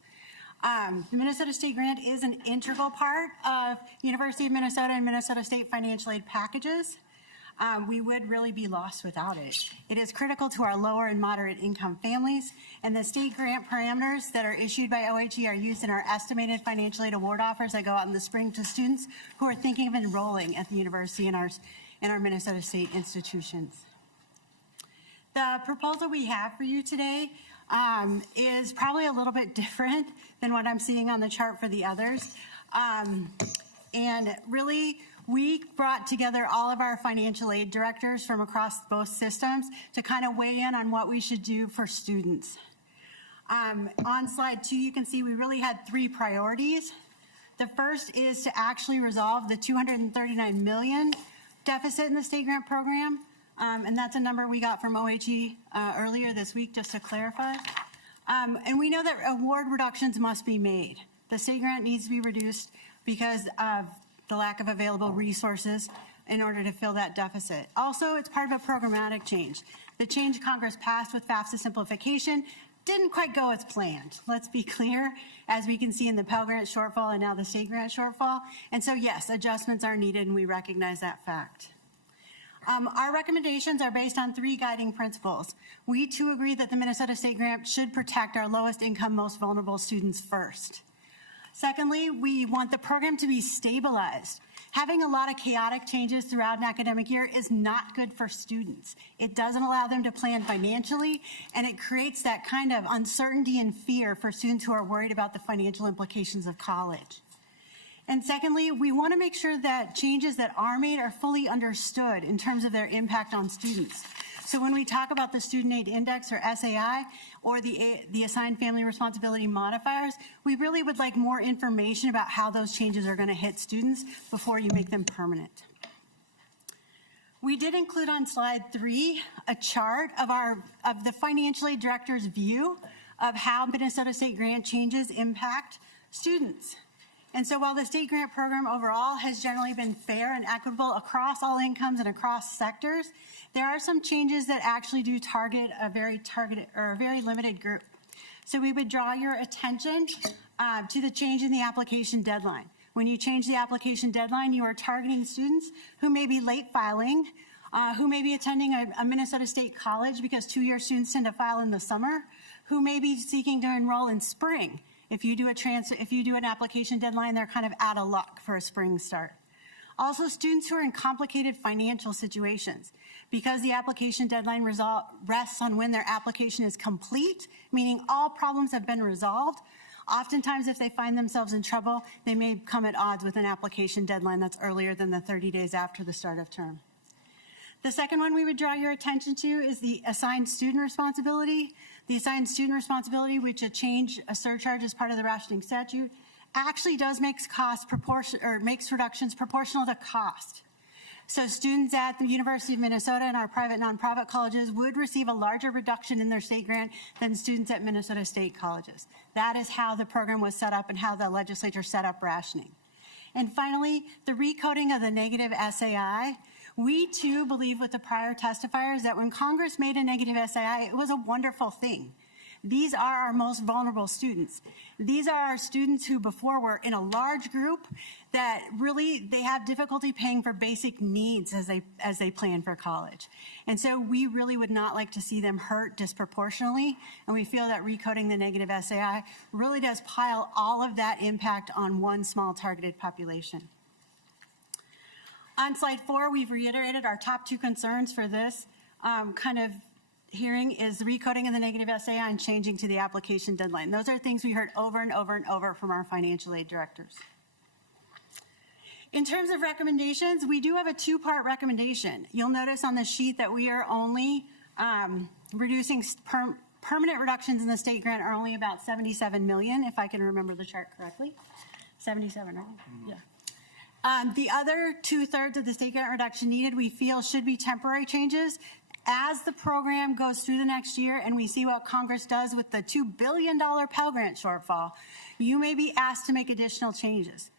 The Minnesota State Grant is an integral part of University of Minnesota and Minnesota State financial aid packages. We would really be lost without it. It is critical to our lower and moderate income families, and the state grant parameters that are issued by OHE are used in our estimated financial aid award offers that go out in the spring to students who are thinking of enrolling at the university in our Minnesota State institutions. The proposal we have for you today is probably a little bit different than what I'm seeing on the chart for the others. And really, we brought together all of our financial aid directors from across both systems to kind of weigh in on what we should do for students. On slide 2, you can see we really had 3 priorities. The first is to actually resolve the $239 million deficit in the state grant program. And that's a number we got from OHE earlier this week, just to clarify. And we know that award reductions must be made. The state grant needs to be reduced because of the lack of available resources in order to fill that deficit. Also, it's part of a programmatic change. The change Congress passed with FAFSA simplification didn't quite go as planned. Let's be clear, as we can see in the Pell Grant shortfall and now the state grant shortfall. And so yes, adjustments are needed, and we recognize that fact. Our recommendations are based on 3 guiding principles. We too agree that the Minnesota State Grant should protect our lowest income, most vulnerable students first. Secondly, we want the program to be stabilized. Having a lot of chaotic changes throughout an academic year is not good for students. It doesn't allow them to plan financially, and it creates that kind of uncertainty and fear for students who are worried about the financial implications of college. And secondly, we want to make sure that changes that are made are fully understood in terms of their impact on students. So when we talk about the Student Aid Index, or SAI, or the Assigned Family Responsibility Modifiers, we really would like more information about how those changes are going to hit students before you make them permanent. We did include on slide 3 a chart of the financial aid director's view of how Minnesota State Grant changes impact students. And so while the state grant program overall has generally been fair and equitable across all incomes and across sectors, there are some changes that actually do target a very limited group. So we would draw your attention to the change in the application deadline. When you change the application deadline, you are targeting students who may be late filing, who may be attending a Minnesota State college because 2-year students tend to file in the summer, who may be seeking to enroll in spring. If you do an application deadline, they're kind of out of luck for a spring start. Also, students who are in complicated financial situations. Because the application deadline rests on when their application is complete, meaning all problems have been resolved, oftentimes if they find themselves in trouble, they may come at odds with an application deadline that's earlier than the 30 days after the start of term. The second one we would draw your attention to is the assigned student responsibility. The assigned student responsibility, which a surcharge as part of the rationing statute, actually does makes reductions proportional to cost. So students at the University of Minnesota and our private nonprofit colleges would receive a larger reduction in their state grant than students at Minnesota State colleges. That is how the program was set up and how the legislature set up rationing. And finally, the recoding of the negative SAI. We too believe with the prior testifiers that when Congress made a negative SAI, it was a wonderful thing. These are our most vulnerable students. These are our students who before were in a large group that really, they have difficulty paying for basic needs as they plan for college. And so we really would not like to see them hurt disproportionately. And we feel that recoding the negative SAI really does pile all of that impact on one small targeted population. On slide 4, we've reiterated our top 2 concerns for this kind of hearing is the recoding of the negative SAI and changing to the application deadline. Those are things we heard over and over and over from our financial aid directors. In terms of recommendations, we do have a 2-part recommendation. You'll notice on the sheet that we are only reducing permanent reductions in the state grant are only about $77 million, if I can remember the chart correctly. 77, right? Yeah. The other 2/3 of the state grant reduction needed, we feel, should be temporary changes. As the program goes through the next year and we see what Congress does with the $2 billion Pell Grant shortfall, you may be asked to make additional changes.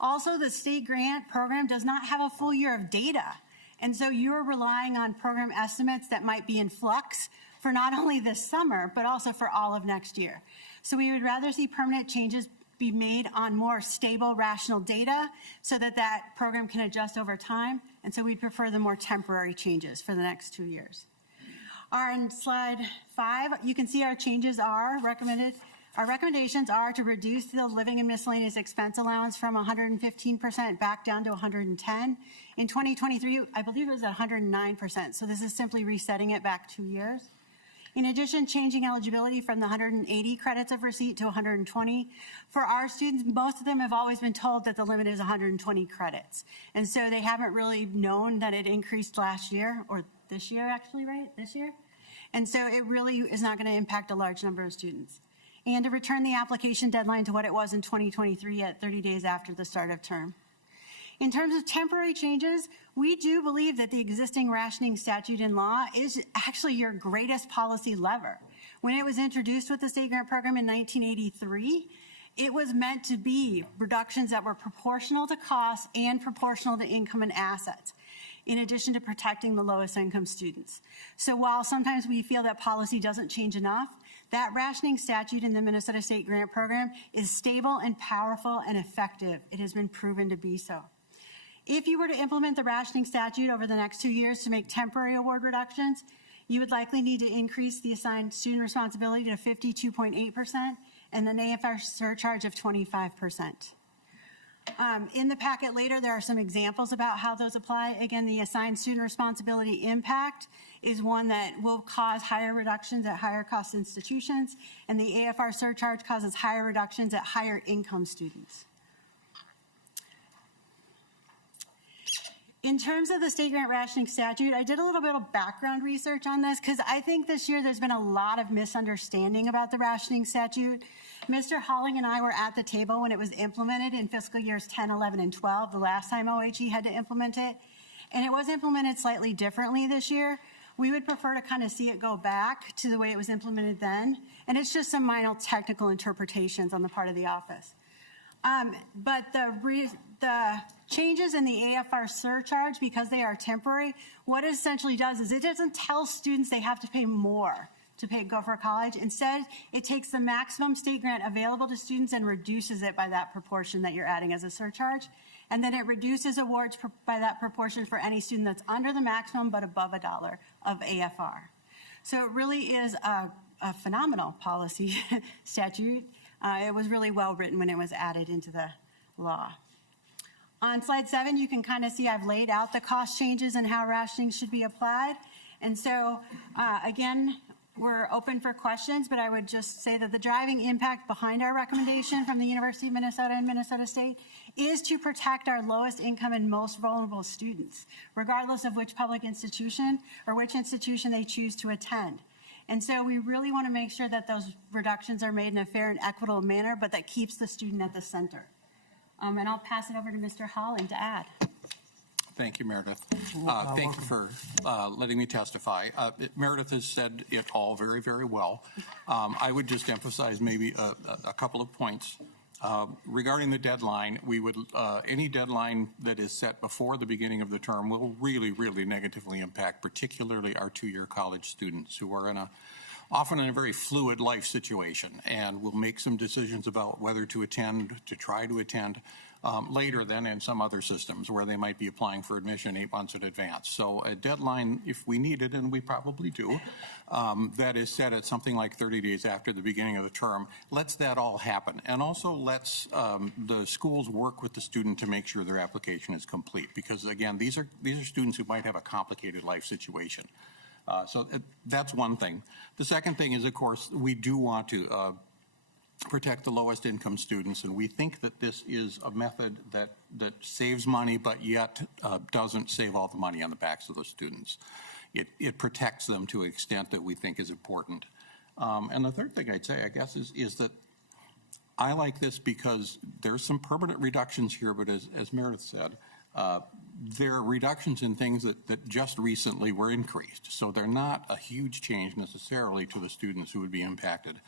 Also, the state grant program does not have a full year of data. And so you're relying on program estimates that might be in flux for not only this summer, but also for all of next year. So we would rather see permanent changes be made on more stable, rational data so that that program can adjust over time. And so we'd prefer the more temporary changes for the next 2 years. On slide 5, you can see our changes are recommended. Our recommendations are to reduce the living and miscellaneous expense allowance from 115% back down to 110. In 2023, I believe it was at 109%. So this is simply resetting it back 2 years. In addition, changing eligibility from the 180 credits of receipt to 120. For our students, most of them have always been told that the limit is 120 credits. And so they haven't really known that it increased last year, or this year actually, right? This year? And so it really is not going to impact a large number of students. And to return the application deadline to what it was in 2023 at 30 days after the start of term. In terms of temporary changes, we do believe that the existing rationing statute in law is actually your greatest policy lever. When it was introduced with the state grant program in 1983, it was meant to be reductions that were proportional to costs and proportional to income and assets, in addition to protecting the lowest income students. So while sometimes we feel that policy doesn't change enough, that rationing statute in the Minnesota State Grant Program is stable and powerful and effective. It has been proven to be so. If you were to implement the rationing statute over the next 2 years to make temporary award reductions, you would likely need to increase the assigned student responsibility to 52.8% and an AFR surcharge of 25%. In the packet later, there are some examples about how those apply. Again, the assigned student responsibility impact is one that will cause higher reductions at higher cost institutions, and the AFR surcharge causes higher reductions at higher income students. In terms of the state grant rationing statute, I did a little bit of background research on this because I think this year there's been a lot of misunderstanding about the rationing statute. Mr. Holling and I were at the table when it was implemented in fiscal years 10, 11, and 12, the last time OHE had to implement it. And it was implemented slightly differently this year. We would prefer to kind of see it go back to the way it was implemented then. And it's just some minor technical interpretations on the part of the office. But the changes in the AFR surcharge, because they are temporary, what it essentially does is it doesn't tell students they have to pay more to go for college. Instead, it takes the maximum state grant available to students and reduces it by that proportion that you're adding as a surcharge. And then it reduces awards by that proportion for any student that's under the maximum but above $1 of AFR. So it really is a phenomenal policy statute. It was really well written when it was added into the law. On slide 7, you can kind of see I've laid out the cost changes and how rationing should be applied. And so, again, we're open for questions, but I would just say that the driving impact behind our recommendation from the University of Minnesota and Minnesota State is to protect our lowest income and most vulnerable students, regardless of which public institution or which institution they choose to attend. And so we really want to make sure that those reductions are made in a fair and equitable manner, but that keeps the student at the center. And I'll pass it over to Mr. Holling to add. Thank you, Meredith. Thank you for letting me testify. Meredith has said it all very, very well. I would just emphasize maybe a couple of points. Regarding the deadline, we would any deadline that is set before the beginning of the term will really, really negatively impact particularly our two-year college students who are often in a very fluid life situation and will make some decisions about whether to attend, to try to attend later than in some other systems where they might be applying for admission 8 months in advance. So a deadline, if we need it, and we probably do, that is set at something like 30 days after the beginning of the term, lets that all happen. And also lets the schools work with the student to make sure their application is complete. Because again, these are students who might have a complicated life situation. So that's one thing. The second thing is, of course, we do want to protect the lowest income students, and we think that this is a method that saves money, but yet doesn't save all the money on the backs of the students. It protects them to an extent that we think is important. And the third thing I'd say, I guess, is that I like this because there's some permanent reductions here, but as Meredith said, there are reductions in things that just recently were increased. So they're not a huge change necessarily to the students who would be impacted.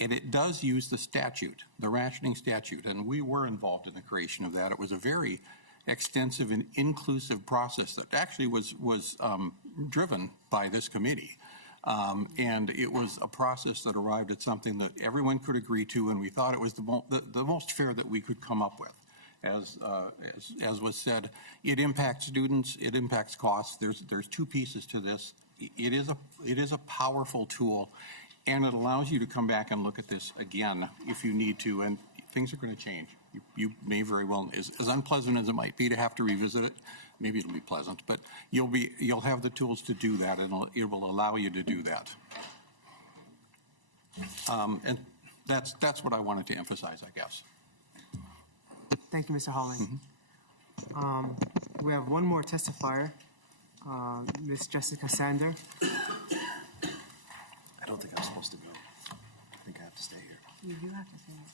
And it does use the statute, the rationing statute, and we were involved in the creation of that. It was a very extensive and inclusive process that actually was driven by this committee. And it was a process that arrived at something that everyone could agree to, and we thought it was the most fair that we could come up with. As was said, it impacts students, it impacts costs. There's two pieces to this. It is a powerful tool, and it allows you to come back and look at this again if you need to, and things are going to change. You may very well, as unpleasant as it might be to have to revisit it, maybe it'll be pleasant, but you'll have the tools to do that, and it will allow you to do that. And that's what I wanted to emphasize, I guess. Thank you, Mr. Holling. We have one more testifier, Ms. Jessica Sander. I don't think I'm supposed to go. I think I have to stay here. You do have to say that.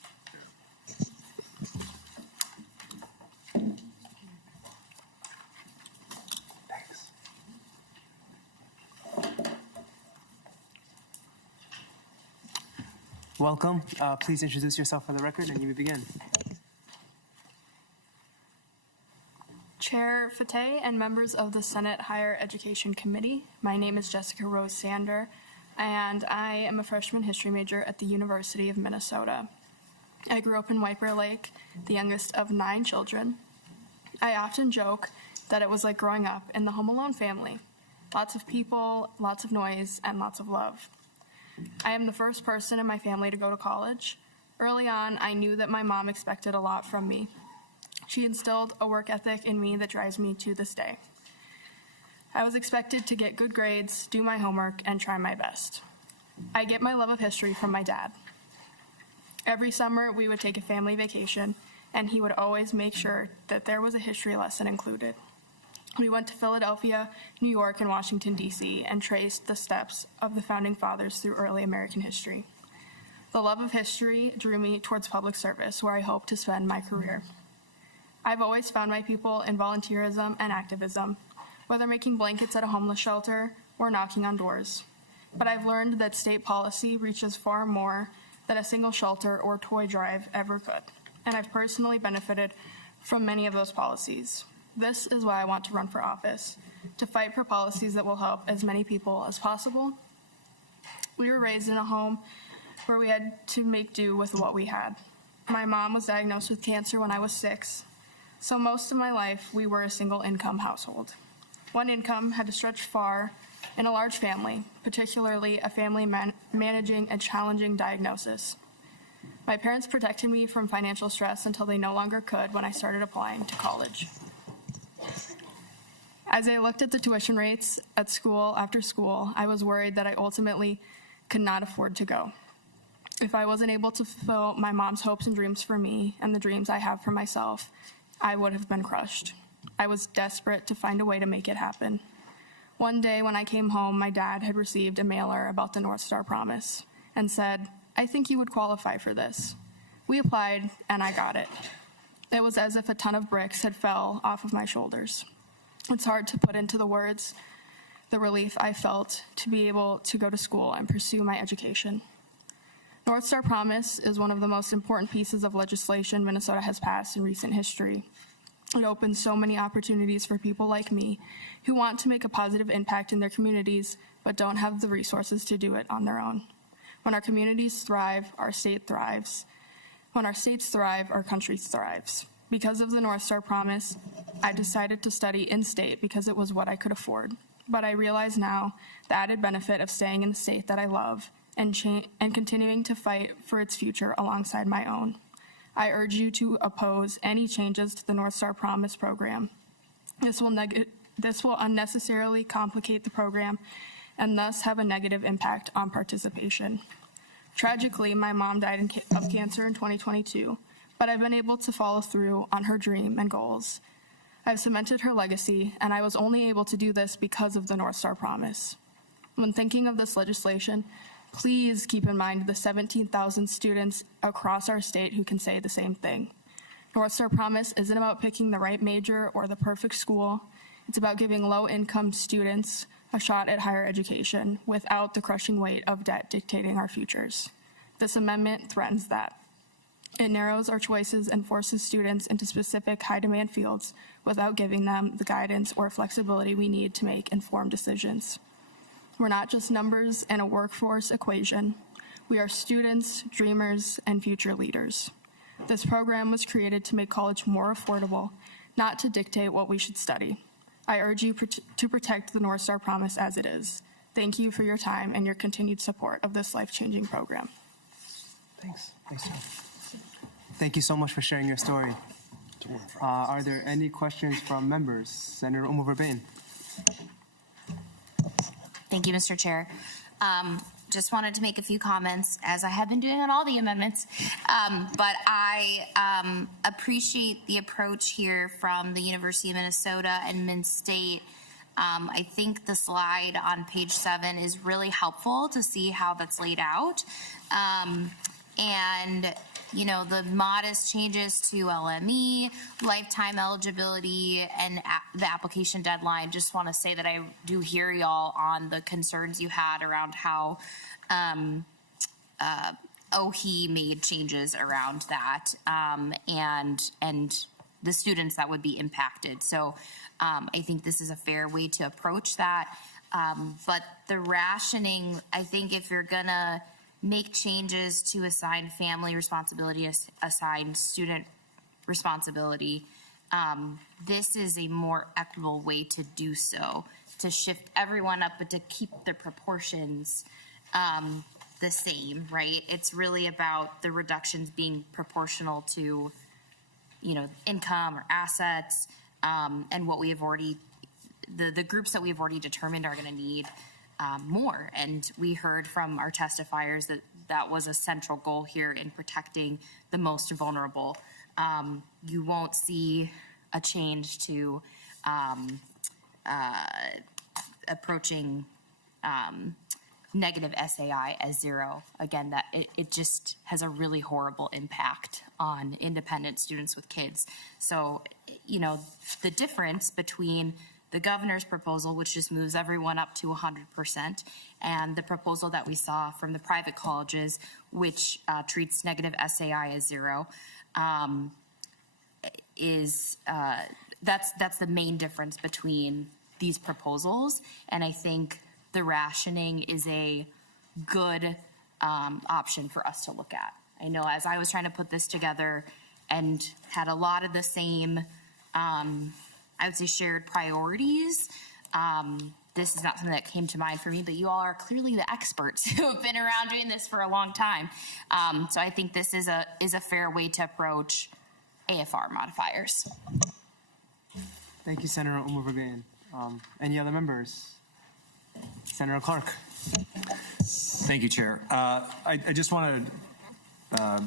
Thanks. Welcome. Please introduce yourself for the record, and you may begin. Chair Fateh and members of the Senate Higher Education Committee, my name is Jessica Rose Sander, and I am a freshman history major at the University of Minnesota. I grew up in White Bear Lake, the youngest of 9 children. I often joke that it was like growing up in the Home Alone family. Lots of people, lots of noise, and lots of love. I am the first person in my family to go to college. Early on, I knew that my mom expected a lot from me. She instilled a work ethic in me that drives me to this day. I was expected to get good grades, do my homework, and try my best. I get my love of history from my dad. Every summer, we would take a family vacation, and he would always make sure that there was a history lesson included. We went to Philadelphia, New York, and Washington, D.C., and traced the steps of the Founding Fathers through early American history. The love of history drew me towards public service, where I hope to spend my career. I've always found my people in volunteerism and activism, whether making blankets at a homeless shelter or knocking on doors. But I've learned that state policy reaches far more than a single shelter or toy drive ever could, and I've personally benefited from many of those policies. This is why I want to run for office, to fight for policies that will help as many people as possible. We were raised in a home where we had to make do with what we had. My mom was diagnosed with cancer when I was 6. So most of my life, we were a single-income household. One income had to stretch far in a large family, particularly a family managing a challenging diagnosis. My parents protected me from financial stress until they no longer could when I started applying to college. As I looked at the tuition rates at school after school, I was worried that I ultimately could not afford to go. If I wasn't able to fulfill my mom's hopes and dreams for me and the dreams I have for myself, I would have been crushed. I was desperate to find a way to make it happen. One day when I came home, my dad had received a mailer about the Northstar Promise and said, "I think you would qualify for this." We applied, and I got it. It was as if a ton of bricks had fell off of my shoulders. It's hard to put into the words the relief I felt to be able to go to school and pursue my education. Northstar Promise is one of the most important pieces of legislation Minnesota has passed in recent history. It opens so many opportunities for people like me who want to make a positive impact in their communities but don't have the resources to do it on their own. When our communities thrive, our state thrives. When our states thrive, our country thrives. Because of the Northstar Promise, I decided to study in-state because it was what I could afford. But I realize now the added benefit of staying in the state that I love and continuing to fight for its future alongside my own. I urge you to oppose any changes to the Northstar Promise program. This will unnecessarily complicate the program and thus have a negative impact on participation. Tragically, my mom died of cancer in 2022, but I've been able to follow through on her dream and goals. I've cemented her legacy, and I was only able to do this because of the Northstar Promise. When thinking of this legislation, please keep in mind the 17,000 students across our state who can say the same thing. Northstar Promise isn't about picking the right major or the perfect school. It's about giving low-income students a shot at higher education without the crushing weight of debt dictating our futures. This amendment threatens that. It narrows our choices and forces students into specific high-demand fields without giving them the guidance or flexibility we need to make informed decisions. We're not just numbers in a workforce equation. We are students, dreamers, and future leaders. This program was created to make college more affordable, not to dictate what we should study. I urge you to protect the Northstar Promise as it is. Thank you for your time and your continued support of this life-changing program. Thanks. Thanks, John. Thank you so much for sharing your story. Are there any questions from members? Senator Verbain. Thank you, Mr. Chair. Just wanted to make a few comments, as I have been doing on all the amendments. But I appreciate the approach here from the University of Minnesota and Min State. I think the slide on page 7 is really helpful to see how that's laid out. And you know, the modest changes to LME, lifetime eligibility, and the application deadline. Just want to say that I do hear y'all on the concerns you had around how OHE made changes around that, and the students that would be impacted. So I think this is a fair way to approach that. But the rationing, I think if you're gonna make changes to assign family responsibility, assign student responsibility, this is a more equitable way to do so, to shift everyone up, but to keep the proportions the same, right? It's really about the reductions being proportional to, you know, income or assets, and what we have already, the groups that we've already determined are going to need more. And we heard from our testifiers that that was a central goal here in protecting the most vulnerable. You won't see a change to approaching negative SAI as 0. Again, that it just has a really horrible impact on independent students with kids. So, you know, the difference between the governor's proposal, which just moves everyone up to 100%, and the proposal that we saw from the private colleges, which treats negative SAI as 0, that's the main difference between these proposals. And I think the rationing is a good option for us to look at. I know as I was trying to put this together and had a lot of the same, I would say, shared priorities. This is not something that came to mind for me, but you all are clearly the experts who have been around doing this for a long time. So I think this is a fair way to approach AFR modifiers. Thank you, Senator Verbain. Any other members? Senator Clark. Thank you, Chair. I just want to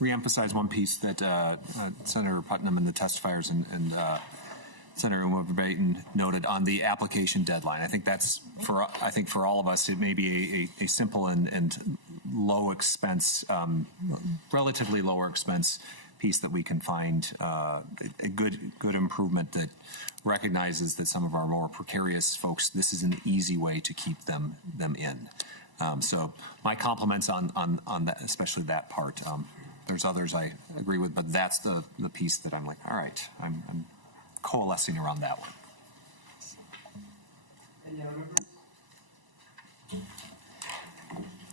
reemphasize one piece that Senator Putnam and the testifiers and Senator Verbain noted on the application deadline. I think that's for all of us, it may be a simple and low expense, relatively lower expense piece that we can find a good improvement that recognizes that some of our more precarious folks, this is an easy way to keep them in. So my compliments on that, especially that part. There's others I agree with, but that's the piece that I'm like, all right, I'm coalescing around that one.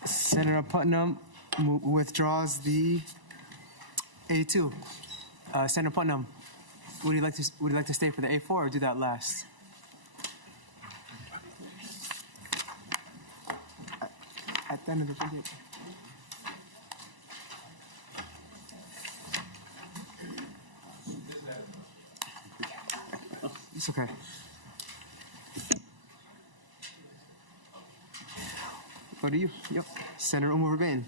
Senator Putnam withdraws the A2. Senator Putnam, would you like to stay for the A4 or do that last? At the end of the video. It's okay. What are you? Yep. Senator Verbain.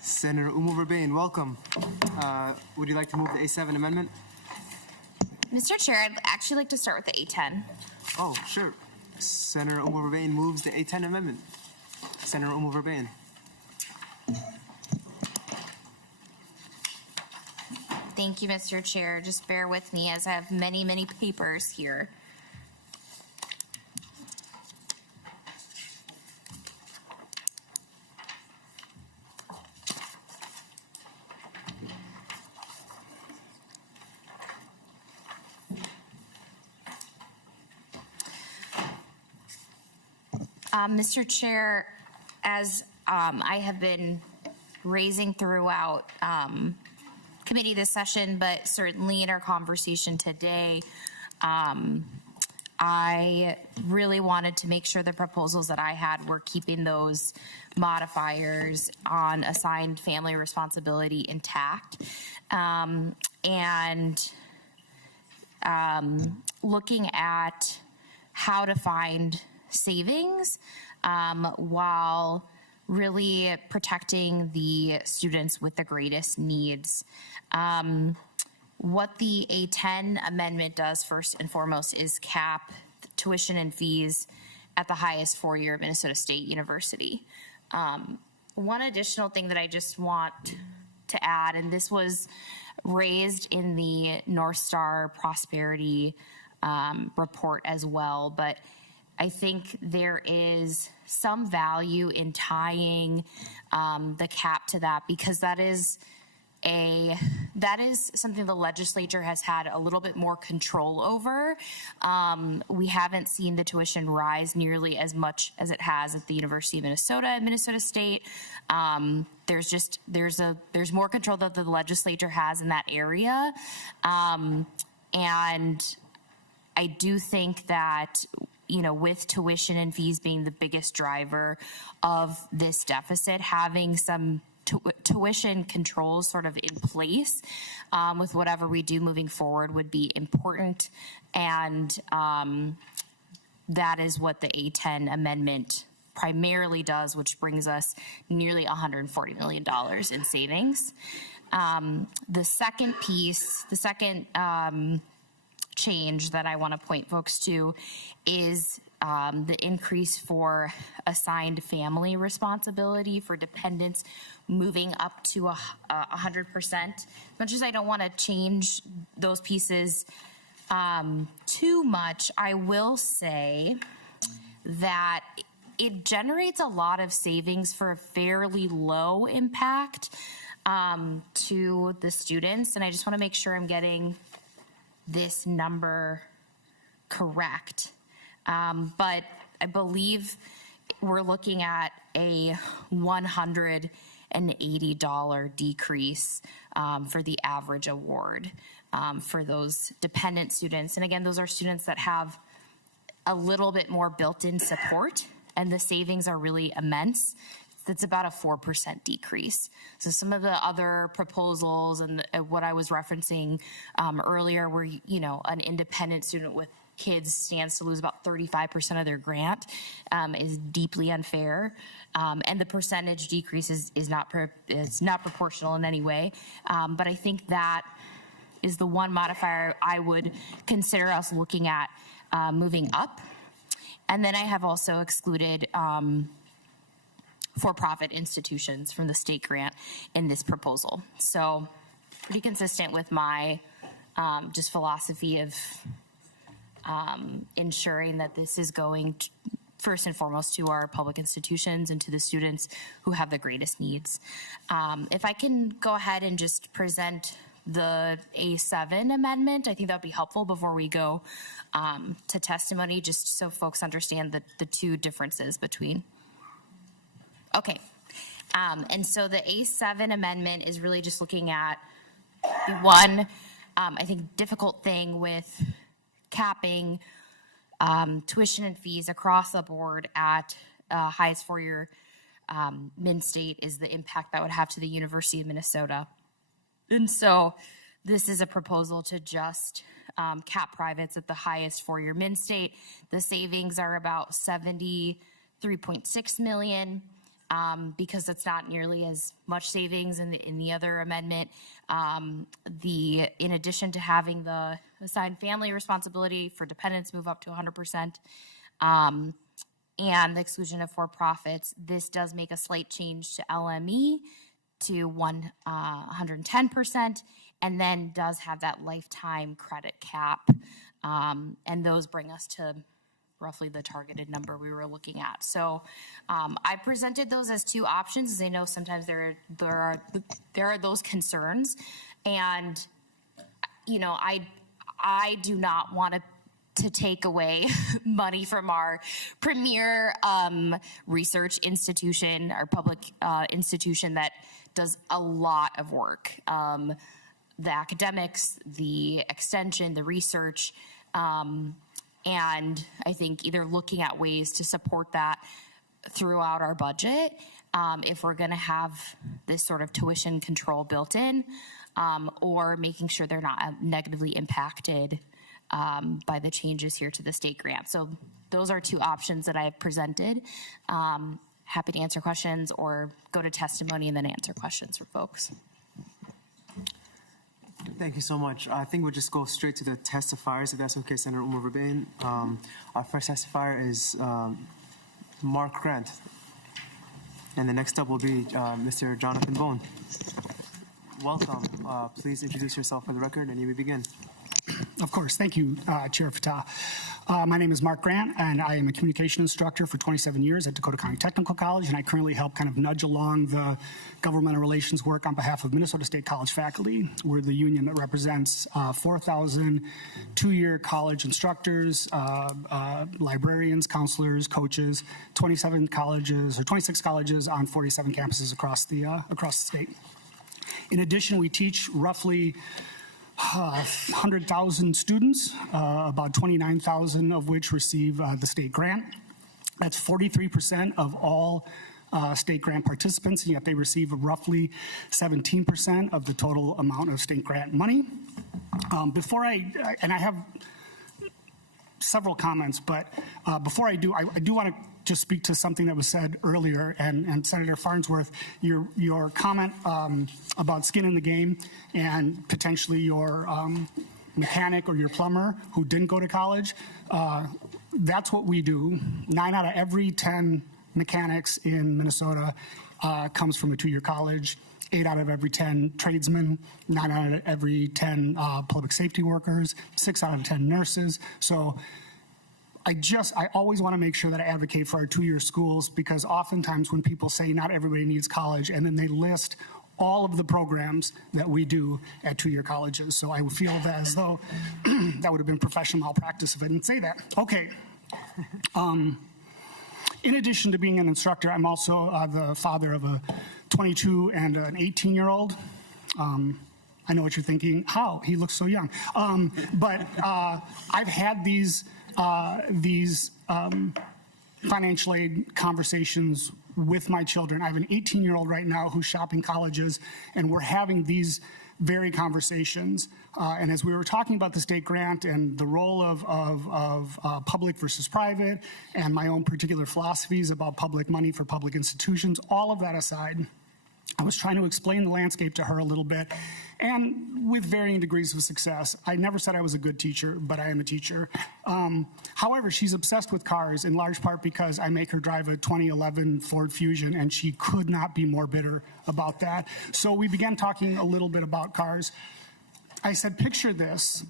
Senator Verbain, welcome. Would you like to move the A7 amendment? Mr. Chair, I'd actually like to start with the A10. Oh, sure. Senator Verbain moves the A10 amendment. Senator Verbain. Thank you, Mr. Chair. Just bear with me as I have many, many papers here. Mr. Chair, as I have been raising throughout committee this session, but certainly in our conversation today, I really wanted to make sure the proposals that I had were keeping those modifiers on assigned family responsibility intact. Looking at how to find savings while really protecting the students with the greatest needs. What the A10 amendment does first and foremost is cap tuition and fees at the highest four-year Minnesota State University. One additional thing that I just want to add, and this was raised in the Northstar Prosperity report as well, but I think there is some value in tying the cap to that, because that is something the legislature has had a little bit more control over. We haven't seen the tuition rise nearly as much as it has at the University of Minnesota and Minnesota State. There's more control that the legislature has in that area. And I do think that, you know, with tuition and fees being the biggest driver of this deficit, having some tuition controls sort of in place with whatever we do moving forward would be important. And that is what the A10 amendment primarily does, which brings us nearly $140 million in savings. The second piece, the second change that I want to point folks to is the increase for assigned family responsibility for dependents moving up to 100%. As much as I don't want to change those pieces too much, I will say that it generates a lot of savings for a fairly low impact to the students. And I just want to make sure I'm getting this number correct. But I believe we're looking at a $180 decrease for the average award for those dependent students. And again, those are students that have a little bit more built-in support, and the savings are really immense. That's about a 4% decrease. So some of the other proposals and what I was referencing earlier where, you know, an independent student with kids stands to lose about 35% of their grant is deeply unfair. And the percentage decrease is not proportional in any way. But I think that is the one modifier I would consider us looking at moving up. And then I have also excluded for-profit institutions from the state grant in this proposal. So pretty consistent with my just philosophy of ensuring that this is going to, first and foremost to our public institutions and to the students who have the greatest needs. If I can go ahead and just present the A7 amendment, I think that would be helpful before we go to testimony, just so folks understand the two differences between. Okay, and so the A7 amendment is really just looking at one, I think, difficult thing with capping tuition and fees across the board at highest four-year min-state is the impact that would have to the University of Minnesota. And so this is a proposal to just cap privates at the highest four-year min-state. The savings are about $73.6 million. Because it's not nearly as much savings in the other amendment. In addition to having the assigned family responsibility for dependents move up to 100%, and the exclusion of for-profits, this does make a slight change to LME to 110%, and then does have that lifetime credit cap, and those bring us to roughly the targeted number we were looking at. So I presented those as two options, as I know sometimes there are those concerns, and you know, I do not want to take away money from our premier research institution, our public institution that does a lot of work. The academics, the extension, the research, and I think either looking at ways to support that throughout our budget, if we're going to have this sort of tuition control built in, or making sure they're not negatively impacted by the changes here to the state grant. So those are two options that I have presented. Happy to answer questions or go to testimony and then answer questions for folks. Thank you so much. I think we'll just go straight to the testifiers, if that's okay, Senator Umar Verbain. Our first testifier is Mark Grant. And the next up will be Mr. Jonathan Bone. Welcome. Please introduce yourself for the record, and you may begin. Of course. Thank you, Chair Fatah. My name is Mark Grant, and I am a communication instructor for 27 years at Dakota County Technical College, and I currently help kind of nudge along the governmental relations work on behalf of Minnesota State College faculty. We're the union that represents 4,000 two-year college instructors, librarians, counselors, coaches, 26 colleges on 47 campuses across the state. In addition, we teach roughly 100,000 students, about 29,000 of which receive the state grant. That's 43% of all state grant participants, and yet they receive roughly 17% of the total amount of state grant money. I have several comments, but before I do want to just speak to something that was said earlier, and Senator Farnsworth, your comment about skin in the game and potentially your mechanic or your plumber who didn't go to college. That's what we do. 9 out of every 10 mechanics in Minnesota comes from a two-year college. 8 out of every 10 tradesmen, 9 out of every 10 public safety workers, 6 out of 10 nurses. So I always want to make sure that I advocate for our two-year schools, because oftentimes when people say not everybody needs college, and then they list all of the programs that we do at two-year colleges. So I feel that as though that would have been professional malpractice if I didn't say that. Okay. In addition to being an instructor, I'm also the father of a 22 and an 18-year-old. I know what you're thinking. How? He looks so young. But I've had these financial aid conversations with my children. I have an 18-year-old right now who's shopping colleges, and we're having these very conversations. And as we were talking about the state grant and the role of public versus private, and my own particular philosophies about public money for public institutions, all of that aside, I was trying to explain the landscape to her a little bit, and with varying degrees of success. I never said I was a good teacher, but I am a teacher. However, she's obsessed with cars, in large part because I make her drive a 2011 Ford Fusion, and she could not be more bitter about that. So we began talking a little bit about cars. I said, picture this.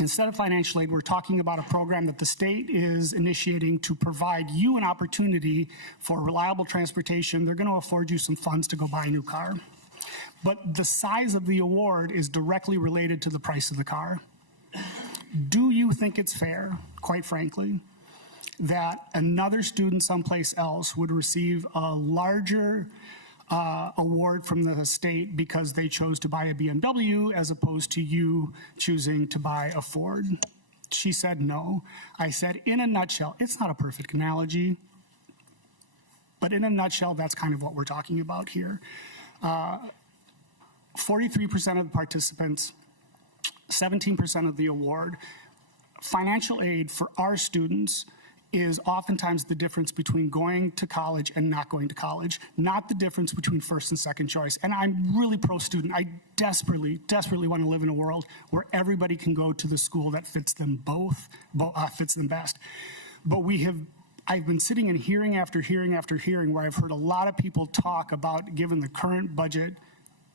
Instead of financial aid, we're talking about a program that the state is initiating to provide you an opportunity for reliable transportation. They're going to afford you some funds to go buy a new car. But the size of the award is directly related to the price of the car. Do you think it's fair, quite frankly, that another student someplace else would receive a larger award from the state because they chose to buy a BMW as opposed to you choosing to buy a Ford? She said no. I said, in a nutshell, it's not a perfect analogy, but in a nutshell, that's kind of what we're talking about here. 43% of the participants, 17% of the award. Financial aid for our students is oftentimes the difference between going to college and not going to college, not the difference between first and second choice. And I'm really pro-student. I desperately, desperately want to live in a world where everybody can go to the school that fits them fits them best. But I've been sitting in hearing after hearing after hearing where I've heard a lot of people talk about, given the current budget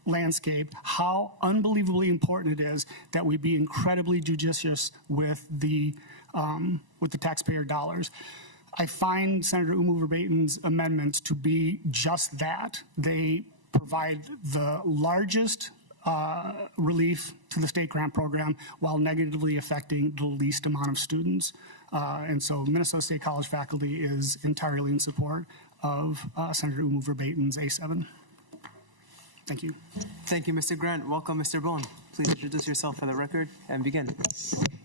landscape, how unbelievably important it is that we be incredibly judicious with the taxpayer dollars. I find Senator Umu Verbaten's amendments to be just that. They provide the largest relief to the state grant program while negatively affecting the least amount of students. And so Minnesota State College faculty is entirely in support of Senator Umu Verbaten's A7. Thank you. Thank you, Mr. Grant. Welcome, Mr. Bone. Please introduce yourself for the record and begin.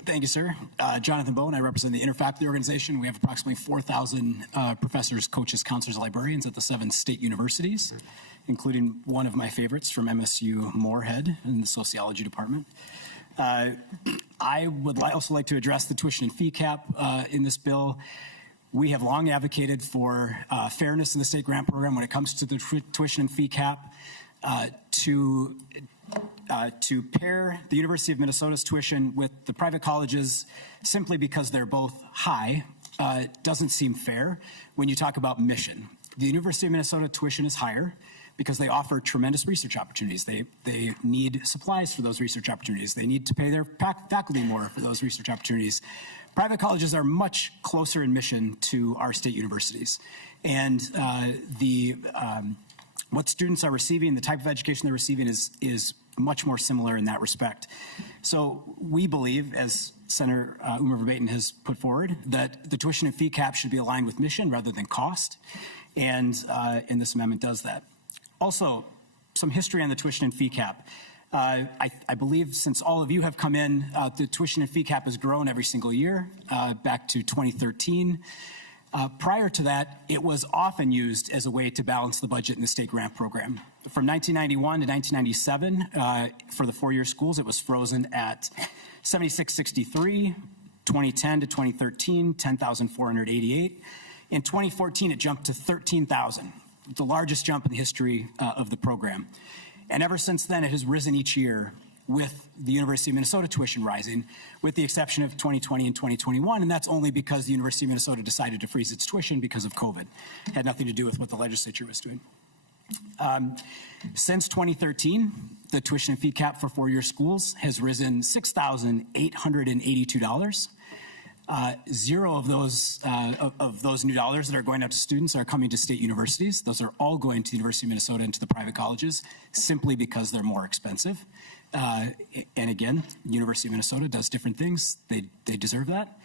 Thank you, sir. Jonathan Bone. I represent the Interfaculty Organization. We have approximately 4,000 professors, coaches, counselors, librarians at the 7 state universities, including one of my favorites from MSU Moorhead in the sociology department. I would also like to address the tuition and fee cap in this bill. We have long advocated for fairness in the state grant program when it comes to the tuition and fee cap. To pair the University of Minnesota's tuition with the private colleges simply because they're both high doesn't seem fair when you talk about mission. The University of Minnesota tuition is higher because they offer tremendous research opportunities. They need supplies for those research opportunities. They need to pay their faculty more for those research opportunities. Private colleges are much closer in mission to our state universities. And what students are receiving, the type of education they're receiving is much more similar in that respect. So we believe, as Senator Umer Verbaten has put forward, that the tuition and fee cap should be aligned with mission rather than cost, and this amendment does that. Also, some history on the tuition and fee cap. I believe since all of you have come in, the tuition and fee cap has grown every single year, back to 2013. Prior to that, it was often used as a way to balance the budget in the state grant program. From 1991 to 1997, for the 4-year schools, it was frozen at $76.63. 2010 to 2013, $10,488. In 2014, it jumped to $13,000, the largest jump in the history of the program. And ever since then, it has risen each year, with the University of Minnesota tuition rising, with the exception of 2020 and 2021, and that's only because the University of Minnesota decided to freeze its tuition because of COVID. It had nothing to do with what the legislature was doing. Since 2013, the tuition and fee cap for 4-year schools has risen $6,882. Zero of those new dollars that are going out to students are coming to state universities. Those are all going to the University of Minnesota and to the private colleges simply because they're more expensive. And again, University of Minnesota does different things. They deserve that.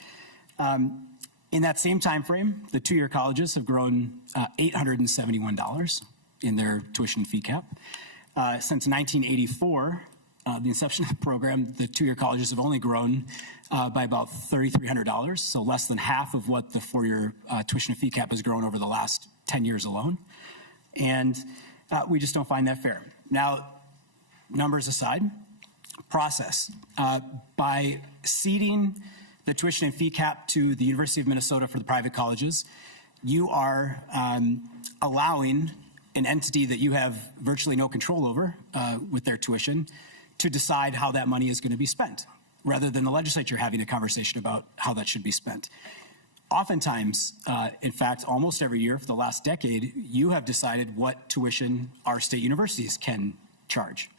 In that same time frame, the two-year colleges have grown $871 in their tuition fee cap. Since 1984, the inception of the program, the two-year colleges have only grown by about $3,300, so less than half of what the four-year tuition fee cap has grown over the last 10 years alone. And we just don't find that fair. Now, numbers aside, process. By ceding the tuition and fee cap to the University of Minnesota for the private colleges, you are allowing an entity that you have virtually no control over with their tuition to decide how that money is going to be spent, rather than the legislature having a conversation about how that should be spent. Oftentimes, in fact, almost every year for the last decade, you have decided what tuition our state universities can charge.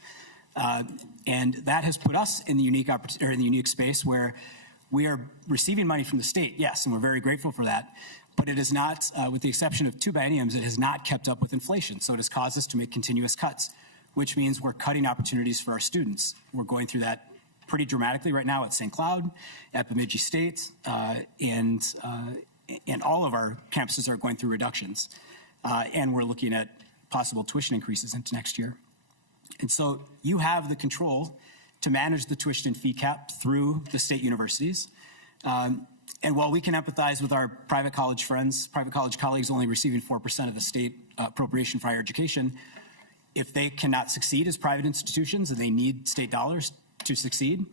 And that has put us in the unique space where we are receiving money from the state, yes, and we're very grateful for that. But it is not, with the exception of 2 bienniums, it has not kept up with inflation. So it has caused us to make continuous cuts, which means we're cutting opportunities for our students. We're going through that pretty dramatically right now at St. Cloud, at Bemidji State, and all of our campuses are going through reductions. And we're looking at possible tuition increases into next year. And so you have the control to manage the tuition and fee cap through the state universities. And while we can empathize with our private college friends, private college colleagues only receiving 4% of the state appropriation for higher education, if they cannot succeed as private institutions and they need state dollars to succeed,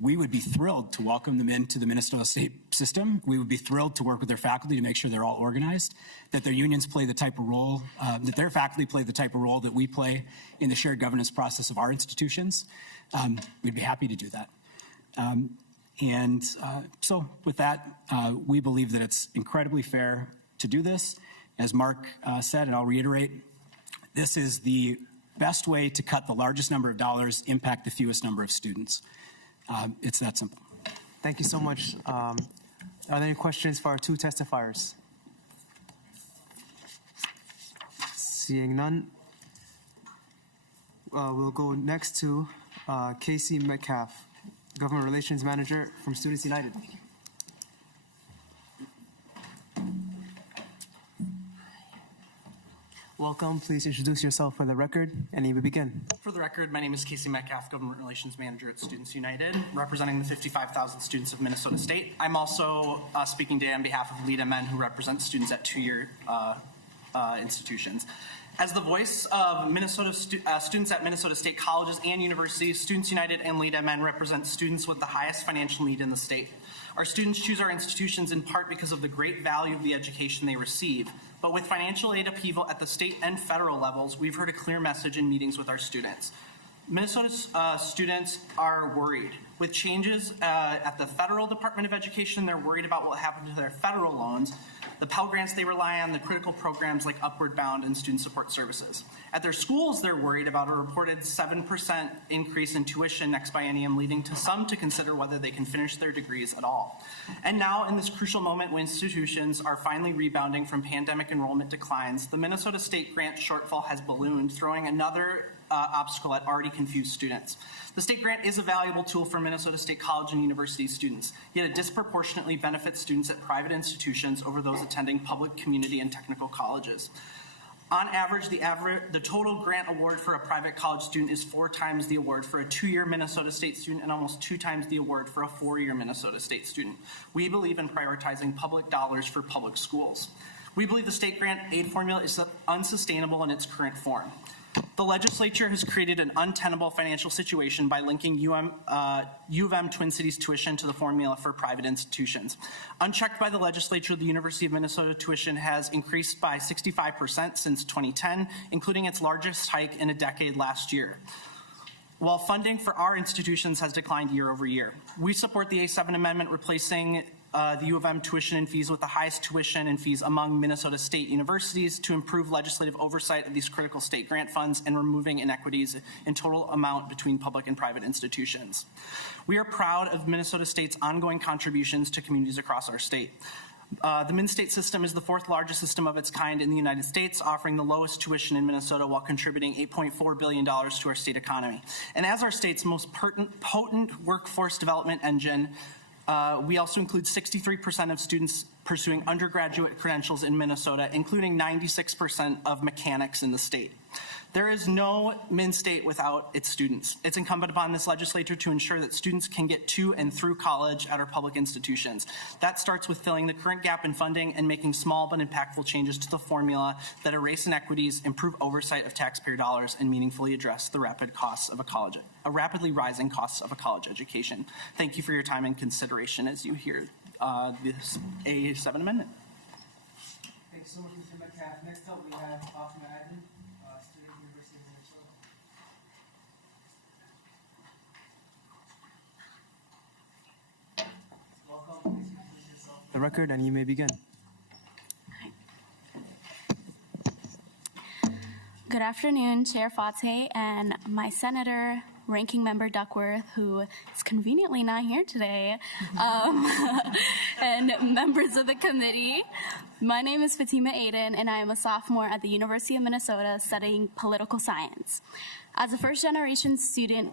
we would be thrilled to welcome them into the Minnesota state system. We would be thrilled to work with their faculty to make sure they're all organized, that their unions play the type of role, that their faculty play the type of role that we play in the shared governance process of our institutions. We'd be happy to do that. So with that, we believe that it's incredibly fair to do this. As Mark said, and I'll reiterate, this is the best way to cut the largest number of dollars, impact the fewest number of students. It's that simple. Thank you so much. Are there any questions for our 2 testifiers? Seeing none, we'll go next to Casey Metcalf, Government Relations Manager from Students United. Welcome. Please introduce yourself for the record, and you may begin. For the record, my name is Casey Metcalf, Government Relations Manager at Students United, representing the 55,000 students of Minnesota State. I'm also speaking today on behalf of Lead MN, who represents students at 2-year institutions. As the voice of Minnesota students at Minnesota State colleges and universities, Students United and Lead MN represent students with the highest financial need in the state. Our students choose our institutions in part because of the great value of the education they receive. But with financial aid upheaval at the state and federal levels, we've heard a clear message in meetings with our students. Minnesota's students are worried. With changes at the federal Department of Education, they're worried about what will happen to their federal loans, the Pell Grants they rely on, the critical programs like Upward Bound and Student Support Services. At their schools, they're worried about a reported 7% increase in tuition next biennium, leading to some to consider whether they can finish their degrees at all. And now, in this crucial moment when institutions are finally rebounding from pandemic enrollment declines, the Minnesota State grant shortfall has ballooned, throwing another obstacle at already confused students. The state grant is a valuable tool for Minnesota State college and university students, yet it disproportionately benefits students at private institutions over those attending public, community, and technical colleges. On average, the total grant award for a private college student is 4 times the award for a 2-year Minnesota State student and almost 2 times the award for a 4-year Minnesota State student. We believe in prioritizing public dollars for public schools. We believe the state grant aid formula is unsustainable in its current form. The legislature has created an untenable financial situation by linking U of M Twin Cities tuition to the formula for private institutions. Unchecked by the legislature, the University of Minnesota tuition has increased by 65% since 2010, including its largest hike in a decade last year, while funding for our institutions has declined year over year. We support the A7 amendment replacing the U of M tuition and fees with the highest tuition and fees among Minnesota state universities to improve legislative oversight of these critical state grant funds and removing inequities in total amount between public and private institutions. We are proud of Minnesota State's ongoing contributions to communities across our state. The Min-State system is the fourth largest system of its kind in the United States, offering the lowest tuition in Minnesota while contributing $8.4 billion to our state economy. And as our state's most potent workforce development engine, we also include 63% of students pursuing undergraduate credentials in Minnesota, including 96% of mechanics in the state. There is no Min-State without its students. It's incumbent upon this legislature to ensure that students can get to and through college at our public institutions. That starts with filling the current gap in funding and making small but impactful changes to the formula that erase inequities, improve oversight of taxpayer dollars, and meaningfully address the rapidly rising costs of a college education. Thank you for your time and consideration as you hear this A7 amendment. Thank you so much, Mr. Metcalf. Next up, we have Fatima Adnan, student, University of Minnesota. Welcome. Please introduce yourself for the record, and you may begin. Good afternoon, Chair Fateh and my Senator, Ranking Member Duckworth, who is conveniently not here today, and members of the committee. My name is Fatima Aiden, and I am a sophomore at the University of Minnesota studying political science. As a first-generation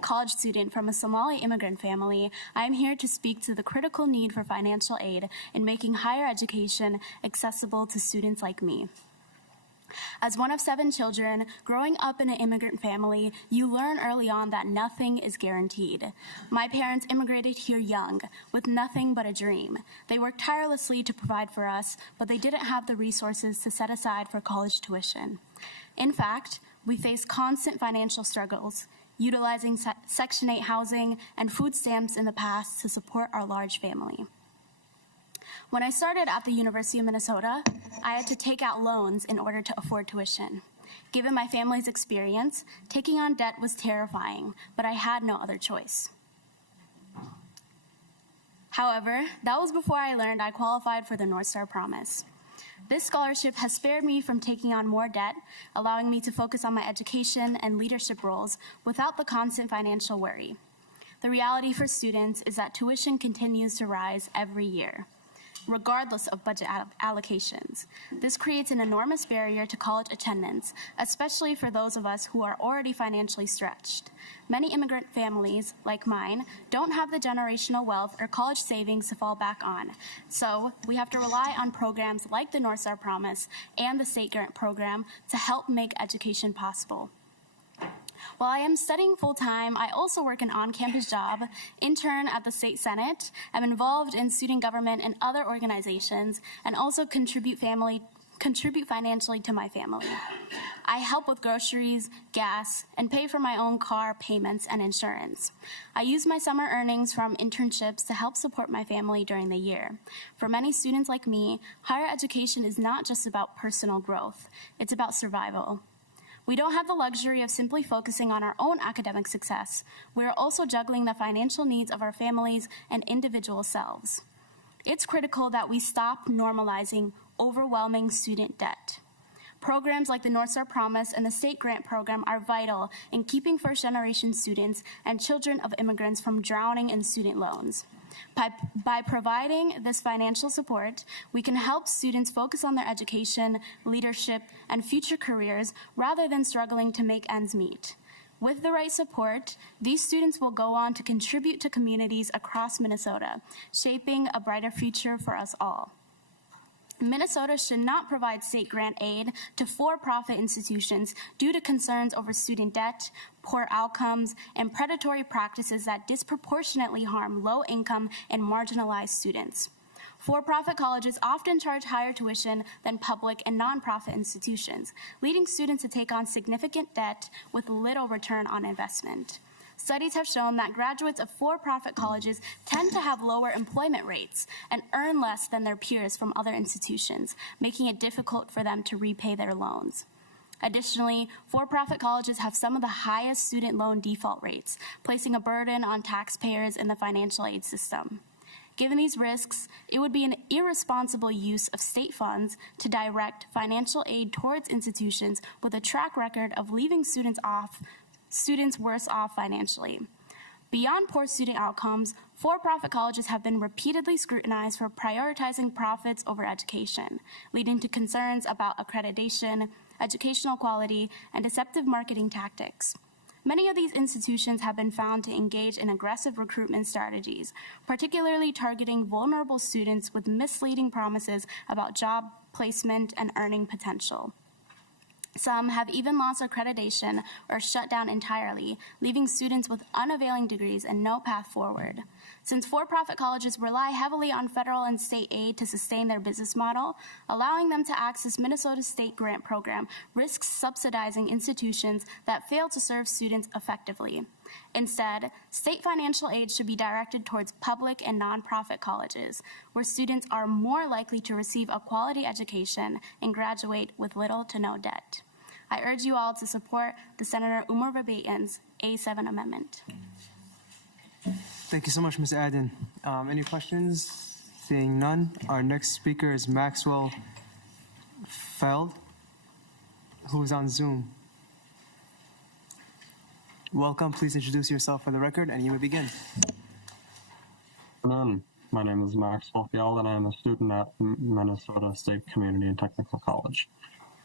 college student from a Somali immigrant family, I am here to speak to the critical need for financial aid in making higher education accessible to students like me. As one of 7 children, growing up in an immigrant family, you learn early on that nothing is guaranteed. My parents immigrated here young, with nothing but a dream. They worked tirelessly to provide for us, but they didn't have the resources to set aside for college tuition. In fact, we faced constant financial struggles, utilizing Section 8 housing and food stamps in the past to support our large family. When I started at the University of Minnesota, I had to take out loans in order to afford tuition. Given my family's experience, taking on debt was terrifying, but I had no other choice. However, that was before I learned I qualified for the Northstar Promise. This scholarship has spared me from taking on more debt, allowing me to focus on my education and leadership roles without the constant financial worry. The reality for students is that tuition continues to rise every year, regardless of budget allocations. This creates an enormous barrier to college attendance, especially for those of us who are already financially stretched. Many immigrant families, like mine, don't have the generational wealth or college savings to fall back on. So we have to rely on programs like the Northstar Promise and the State Grant Program to help make education possible. While I am studying full-time, I also work an on-campus job, intern at the State Senate, am involved in student government and other organizations, and also contribute financially to my family. I help with groceries, gas, and pay for my own car payments and insurance. I use my summer earnings from internships to help support my family during the year. For many students like me, higher education is not just about personal growth, it's about survival. We don't have the luxury of simply focusing on our own academic success. We are also juggling the financial needs of our families and individual selves. It's critical that we stop normalizing overwhelming student debt. Programs like the Northstar Promise and the State Grant Program are vital in keeping first-generation students and children of immigrants from drowning in student loans. By providing this financial support, we can help students focus on their education, leadership, and future careers rather than struggling to make ends meet. With the right support, these students will go on to contribute to communities across Minnesota, shaping a brighter future for us all. Minnesota should not provide state grant aid to for-profit institutions due to concerns over student debt, poor outcomes, and predatory practices that disproportionately harm low-income and marginalized students. For-profit colleges often charge higher tuition than public and nonprofit institutions, leading students to take on significant debt with little return on investment. Studies have shown that graduates of for-profit colleges tend to have lower employment rates and earn less than their peers from other institutions, making it difficult for them to repay their loans. Additionally, for-profit colleges have some of the highest student loan default rates, placing a burden on taxpayers in the financial aid system. Given these risks, it would be an irresponsible use of state funds to direct financial aid towards institutions with a track record of leaving students worse off financially. Beyond poor student outcomes, for-profit colleges have been repeatedly scrutinized for prioritizing profits over education, leading to concerns about accreditation, educational quality, and deceptive marketing tactics. Many of these institutions have been found to engage in aggressive recruitment strategies, particularly targeting vulnerable students with misleading promises about job placement and earning potential. Some have even lost accreditation or shut down entirely, leaving students with unavailing degrees and no path forward. Since for-profit colleges rely heavily on federal and state aid to sustain their business model, allowing them to access Minnesota's state grant program risks subsidizing institutions that fail to serve students effectively. Instead, state financial aid should be directed towards public and nonprofit colleges, where students are more likely to receive a quality education and graduate with little to no debt. I urge you all to support the Senator Umar Verbeten's A7 amendment. Thank you so much, Ms. Adden. Any questions? Seeing none, our next speaker is Maxwell Feld, who's on Zoom. Welcome. Please introduce yourself for the record, and you may begin. Good afternoon. My name is Maxwell Feld, and I am a student at Minnesota State Community and Technical College.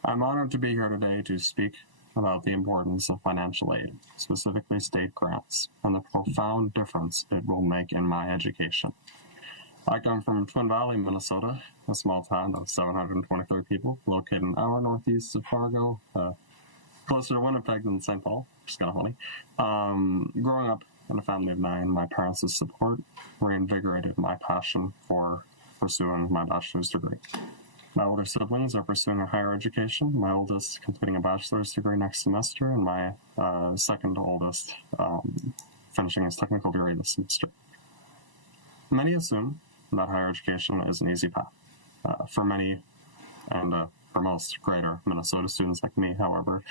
I'm honored to be here today to speak about the importance of financial aid, specifically state grants, and the profound difference it will make in my education. I come from Twin Valley, Minnesota, a small town of 723 people, located an hour northeast of Fargo, closer to Winnipeg than St. Paul, which is kind of funny. Growing up in a family of 9, my parents' support reinvigorated my passion for pursuing my bachelor's degree. My older siblings are pursuing a higher education, my oldest completing a bachelor's degree next semester, and my second oldest finishing his technical degree this semester. Many assume that higher education is an easy path. For many, and for most greater Minnesota students like me, however,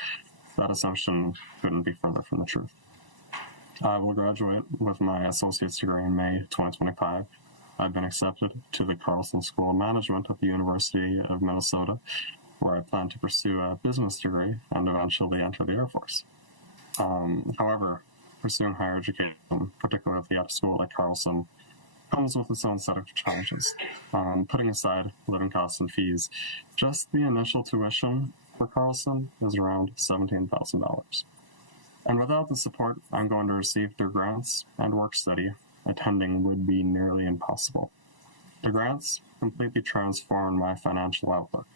that assumption couldn't be further from the truth. I will graduate with my associate's degree in May 2025. I've been accepted to the Carlson School of Management at the University of Minnesota, where I plan to pursue a business degree and eventually enter the Air Force. However, pursuing higher education, particularly at a school like Carlson, comes with its own set of challenges. Putting aside living costs and fees, just the initial tuition for Carlson is around $17,000. And without the support I'm going to receive through grants and work study, attending would be nearly impossible. The grants completely transformed my financial outlook,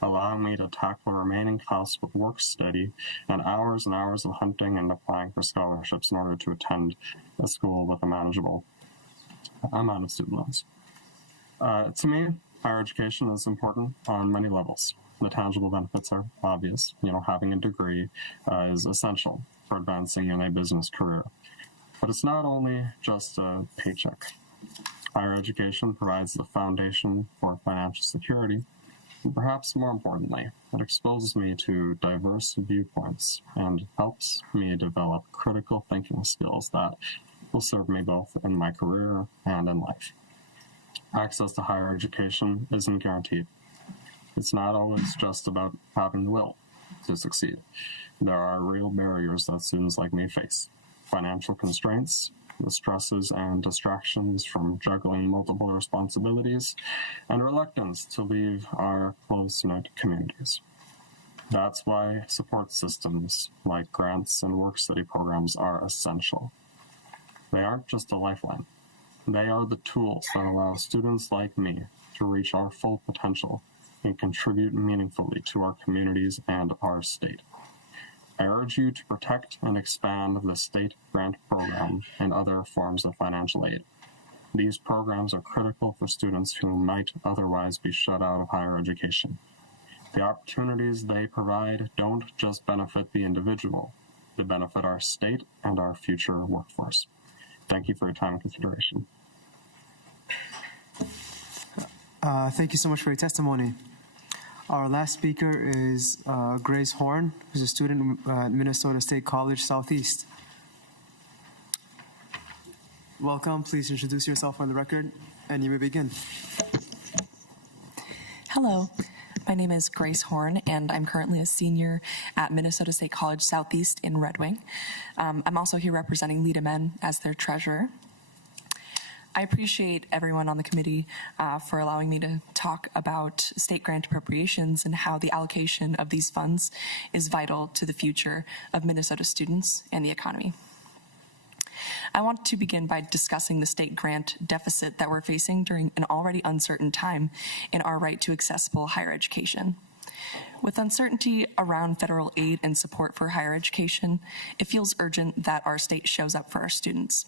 allowing me to tackle remaining costs with work study and hours of hunting and applying for scholarships in order to attend a school with a manageable amount of student loans. To me, higher education is important on many levels. The tangible benefits are obvious. Having a degree is essential for advancing in a business career. But it's not only just a paycheck. Higher education provides the foundation for financial security, and perhaps more importantly, it exposes me to diverse viewpoints and helps me develop critical thinking skills that will serve me both in my career and in life. Access to higher education isn't guaranteed. It's not always just about having the will to succeed. There are real barriers that students like me face. Financial constraints, the stresses and distractions from juggling multiple responsibilities, and reluctance to leave our close-knit communities. That's why support systems like grants and work-study programs are essential. They aren't just a lifeline. They are the tools that allow students like me to reach our full potential and contribute meaningfully to our communities and our state. I urge you to protect and expand the state grant program and other forms of financial aid. These programs are critical for students who might otherwise be shut out of higher education. The opportunities they provide don't just benefit the individual, they benefit our state and our future workforce. Thank you for your time and consideration. Thank you so much for your testimony. Our last speaker is Grace Horn, who's a student at Minnesota State College Southeast. Welcome. Please introduce yourself on the record, And you may begin. Hello, my name is Grace Horn, and I'm currently a senior at Minnesota State College Southeast in Red Wing. I'm also here representing Leda Men as their treasurer. I appreciate everyone on the committee for allowing me to talk about state grant appropriations and how the allocation of these funds is vital to the future of Minnesota students and the economy. I want to begin by discussing the state grant deficit that we're facing during an already uncertain time in our right to accessible higher education. With uncertainty around federal aid and support for higher education, it feels urgent that our state shows up for our students.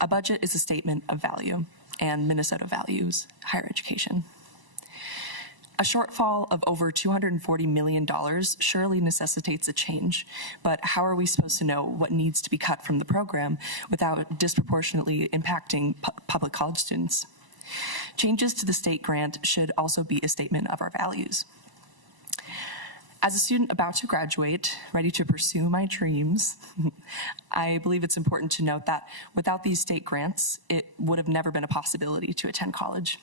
A budget is a statement of value, and Minnesota values higher education. A shortfall of over $240 million surely necessitates a change, but how are we supposed to know what needs to be cut from the program without disproportionately impacting public college students? Changes to the state grant should also be a statement of our values. As a student about to graduate, ready to pursue my dreams, I believe it's important to note that without these state grants, it would have never been a possibility to attend college.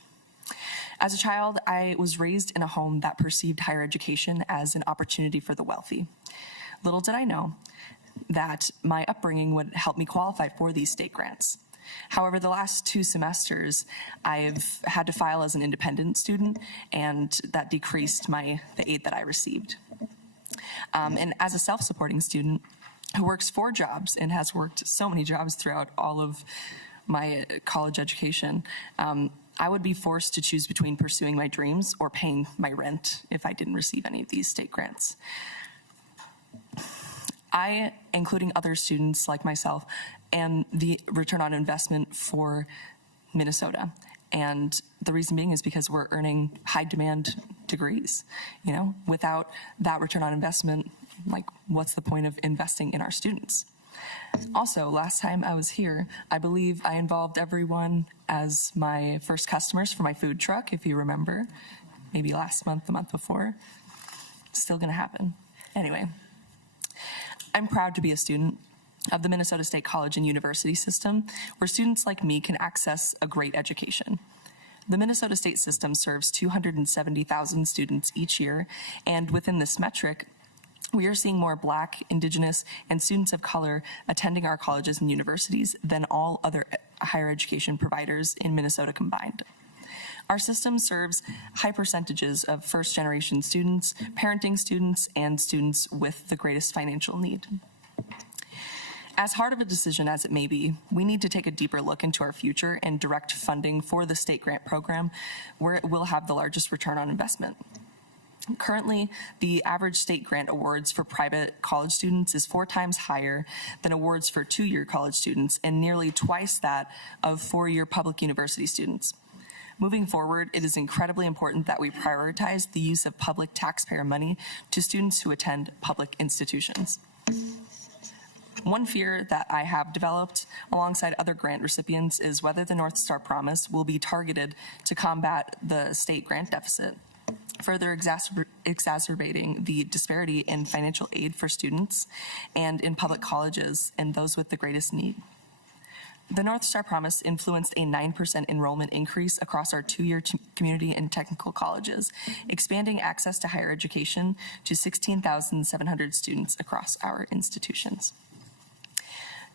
As a child, I was raised in a home that perceived higher education as an opportunity for the wealthy. Little did I know that my upbringing would help me qualify for these state grants. However, the last 2 semesters, I've had to file as an independent student, and that decreased the aid that I received. And as a self-supporting student who works 4 jobs and has worked so many jobs throughout all of my college education, I would be forced to choose between pursuing my dreams or paying my rent if I didn't receive any of these state grants. I, including other students like myself, am the return on investment for Minnesota. And the reason being is because we're earning high demand degrees. You know, without that return on investment, like, what's the point of investing in our students? Also, last time I was here, I believe I involved everyone as my first customers for my food truck, if you remember, maybe last month, the month before. Still gonna happen. Anyway, I'm proud to be a student of the Minnesota State College and University system, where students like me can access a great education. The Minnesota State system serves 270,000 students each year, and within this metric, we are seeing more Black, Indigenous, and students of color attending our colleges and universities than all other higher education providers in Minnesota combined. Our system serves high percentages of first-generation students, parenting students, and students with the greatest financial need. As hard of a decision as it may be, we need to take a deeper look into our future and direct funding for the state grant program where it will have the largest return on investment. Currently, the average state grant awards for private college students is 4 times higher than awards for 2-year college students and nearly twice that of 4-year public university students. Moving forward, it is incredibly important that we prioritize the use of public taxpayer money to students who attend public institutions. One fear that I have developed alongside other grant recipients is whether the Northstar Promise will be targeted to combat the state grant deficit, further exacerbating the disparity in financial aid for students and in public colleges and those with the greatest need. The Northstar Promise influenced a 9% enrollment increase across our 2-year community and technical colleges, expanding access to higher education to 16,700 students across our institutions.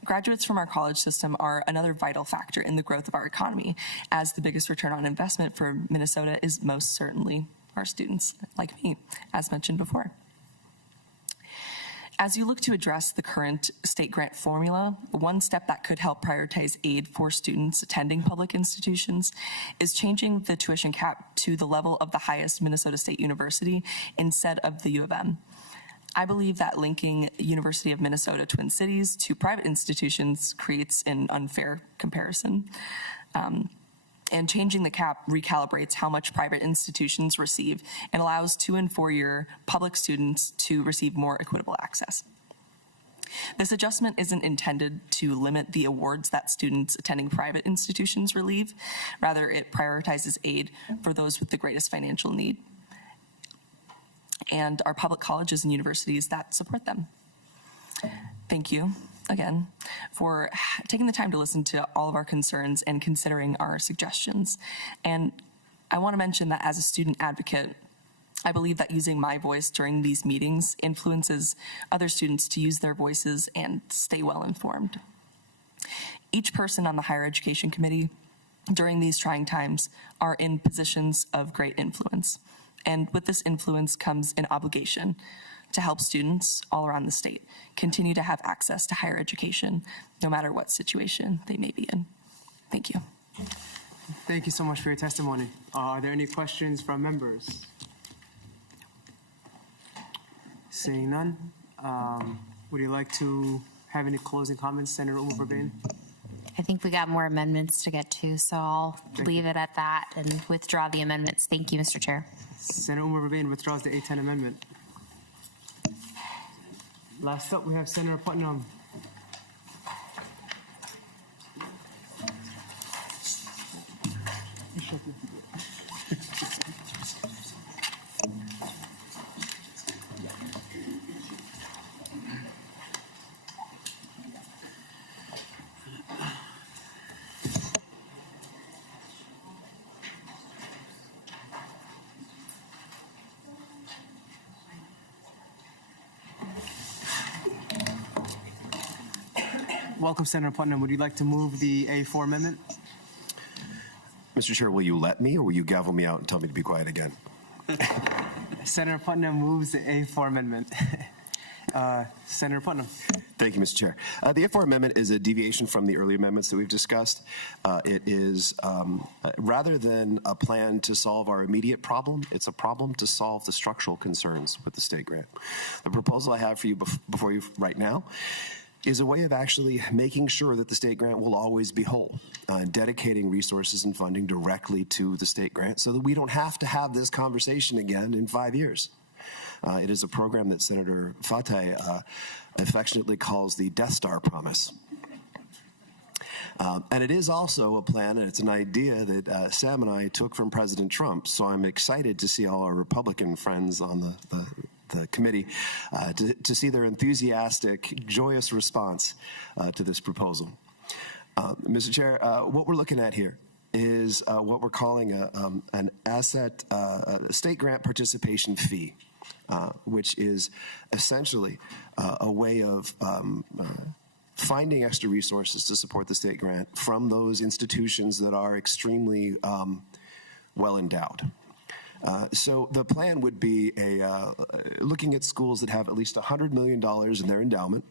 Graduates from our college system are another vital factor in the growth of our economy, as the biggest return on investment for Minnesota is most certainly our students, like me, as mentioned before. As you look to address the current state grant formula, one step that could help prioritize aid for students attending public institutions is changing the tuition cap to the level of the highest Minnesota State University instead of the U of M. I believe that linking University of Minnesota Twin Cities to private institutions creates an unfair comparison. And changing the cap recalibrates how much private institutions receive and allows 2- and 4-year public students to receive more equitable access. This adjustment isn't intended to limit the awards that students attending private institutions receive. Rather, it prioritizes aid for those with the greatest financial need and our public colleges and universities that support them. Thank you. again, for taking the time to listen to all of our concerns and considering our suggestions. And I want to mention that as a student advocate, I believe that using my voice during these meetings influences other students to use their voices and stay well informed. Each person on the Higher Education Committee during these trying times are in positions of great influence. And with this influence comes an obligation to help students all around the state continue to have access to higher education, no matter what situation they may be in. Thank you. Thank you so much for your testimony. Are there any questions from members? Seeing none, would you like to have any closing comments, Senator Verbain? I think we got more amendments to get to, so I'll leave it at that and withdraw the amendments. Thank you, Mr. Chair. Senator Verbain withdraws the A10 amendment. Last up, we have Senator Putnam. Welcome, Senator Putnam. Would you like to move the A4 amendment? Mr. Chair, will you let me or will you gavel me out and tell me to be quiet again? Senator Putnam moves the A4 amendment. Senator Putnam. Thank you, Mr. Chair. The A4 amendment is a deviation from the earlier amendments that we've discussed. It is, rather than a plan to solve our immediate problem, it's a problem to solve the structural concerns with the state grant. The proposal I have for you before you right now is a way of actually making sure that the state grant will always be whole, dedicating resources and funding directly to the state grant so that we don't have to have this conversation again in 5 years. It is a program that Senator Fateh affectionately calls the Northstar Promise. And it is also a plan, and it's an idea that Sam and I took from President Trump. So I'm excited to see all our Republican friends on the committee to see their enthusiastic, joyous response to this proposal. Mr. Chair, what we're looking at here is what we're calling an asset, a state grant participation fee, which is essentially a way of finding extra resources to support the state grant from those institutions that are extremely well endowed. So the plan would be looking at schools that have at least $100 million in their endowment,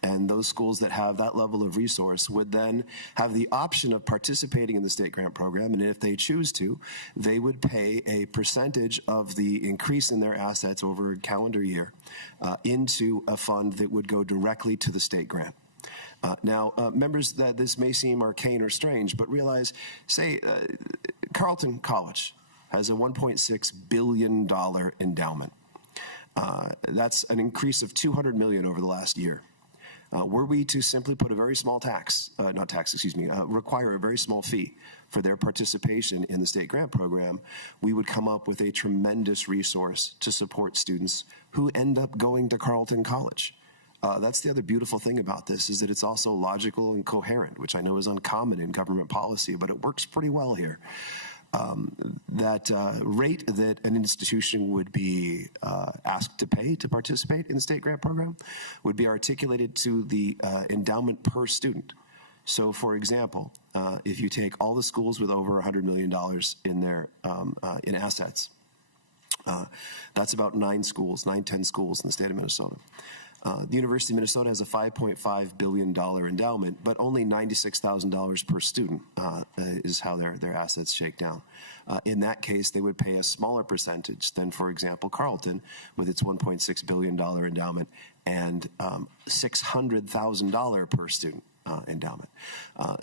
and those schools that have that level of resource would then have the option of participating in the state grant program, and if they choose to, they would pay a percentage of the increase in their assets over a calendar year into a fund that would go directly to the state grant. Now, members, that this may seem arcane or strange, but realize, say, Carleton College has a $1.6 billion endowment. That's an increase of $200 million over the last year. Were we to simply put a very small require a very small fee for their participation in the state grant program, we would come up with a tremendous resource to support students who end up going to Carleton College. That's the other beautiful thing about this, is that it's also logical and coherent, which I know is uncommon in government policy, but it works pretty well here. That rate that an institution would be asked to pay to participate in the state grant program would be articulated to the endowment per student. So, for example, if you take all the schools with over $100 million in their in assets, that's about 10 schools in the state of Minnesota. The University of Minnesota has a $5.5 billion endowment, but only $96,000 per student is how their assets shake down. In that case, they would pay a smaller percentage than, for example, Carleton with its $1.6 billion endowment and $600,000 per student endowment.